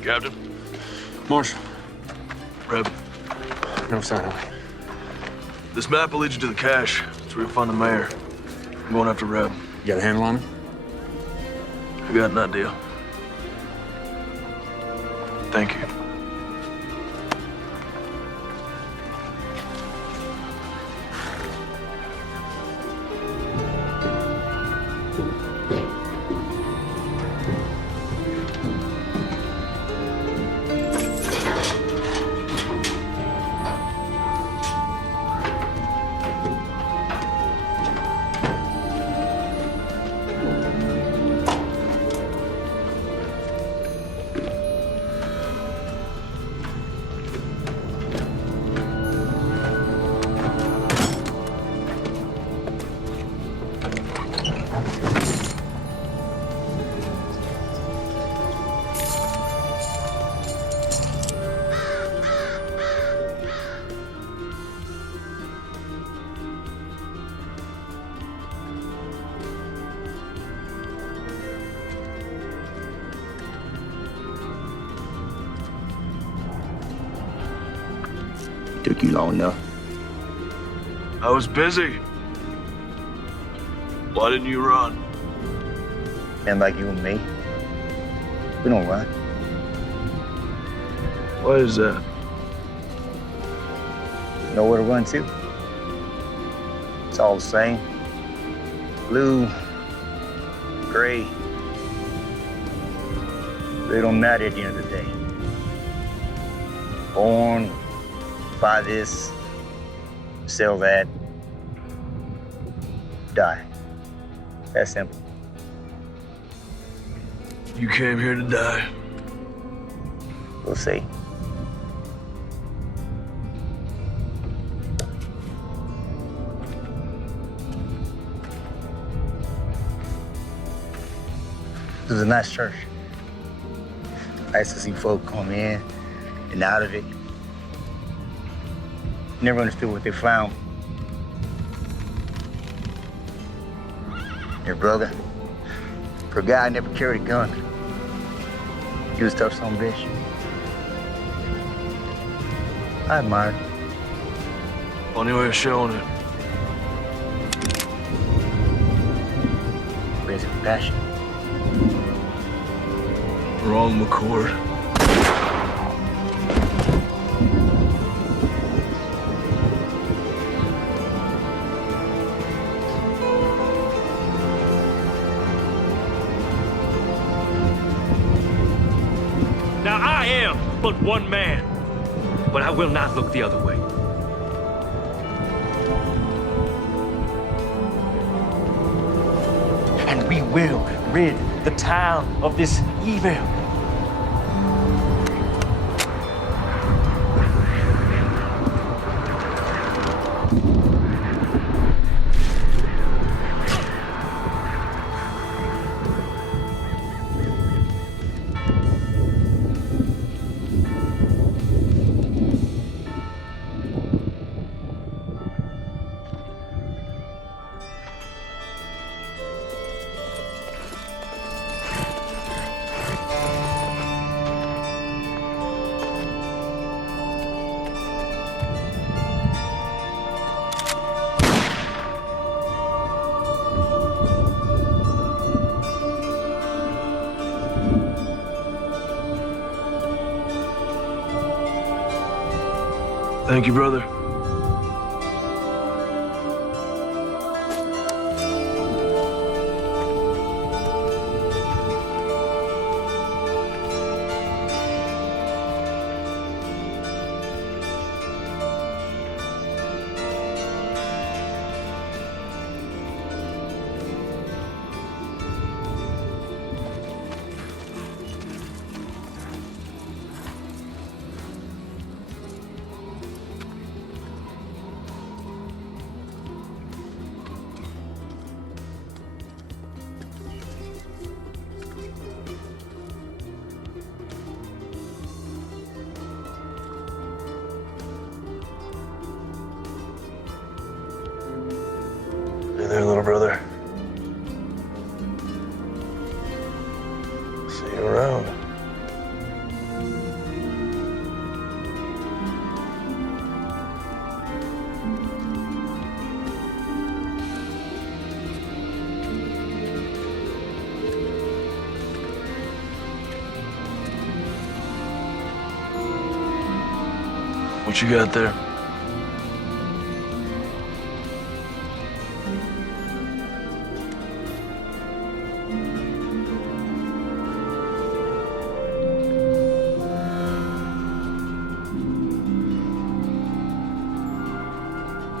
Captain? Marshal. Reb. No sign of it. This map will lead you to the cache. That's where you'll find the mayor. I'm going after Reb. You got a handle on it? I got an idea. Thank you. Took you long enough. I was busy. Why didn't you run? Men like you and me, we don't run. Why is that? Nowhere to run to. It's all the same. Blue, gray. They don't matter at the end of the day. Born, buy this, sell that, die. That's simple. You came here to die. We'll see. It was a nice church. Nice to see folk come in and out of it. Never understood what they found. Your brother, for a guy never carried a gun. He was a tough son of a bitch. I admired him. Funny way of showing it. Where's his passion? Wrong McCord. Now I am but one man, but I will not look the other way. And we will rid the town of this evil. Thank you, brother. Hey there, little brother. See you around. What you got there?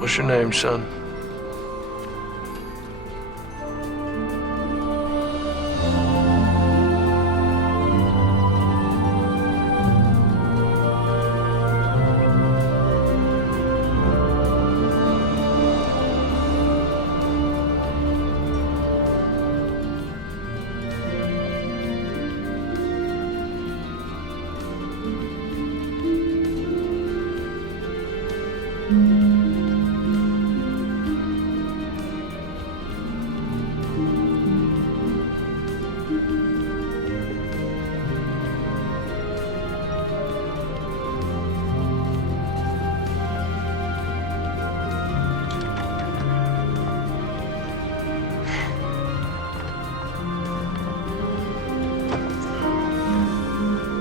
What's your name, son?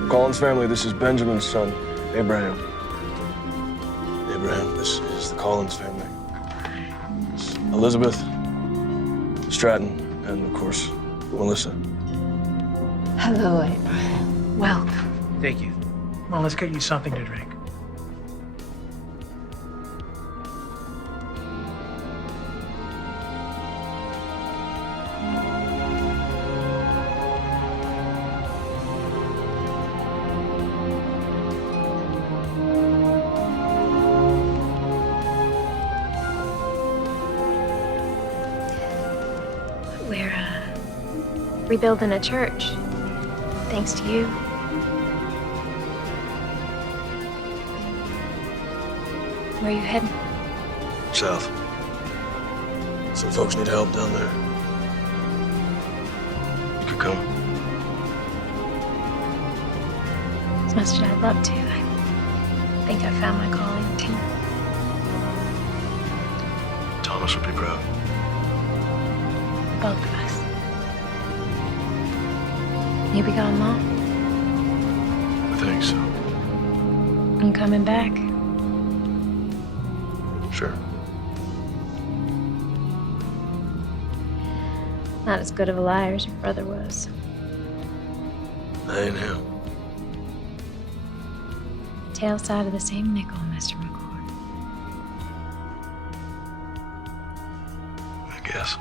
Collins family, this is Benjamin's son, Abraham. Abraham, this is the Collins family. It's Elizabeth, Stratton, and of course, Melissa. Hello, Abraham. Welcome. Thank you. Well, let's get you something to drink. We're rebuilding a church, thanks to you. Where are you heading? South. Some folks need help down there. You could come. As much as I'd love to, I think I found my calling too. Thomas would be proud. Both of us. You be gone long? I think so. You coming back? Sure. Not as good of a liar as your brother was. I ain't him. tail side of the same nickel, Mr. McCord. I guess.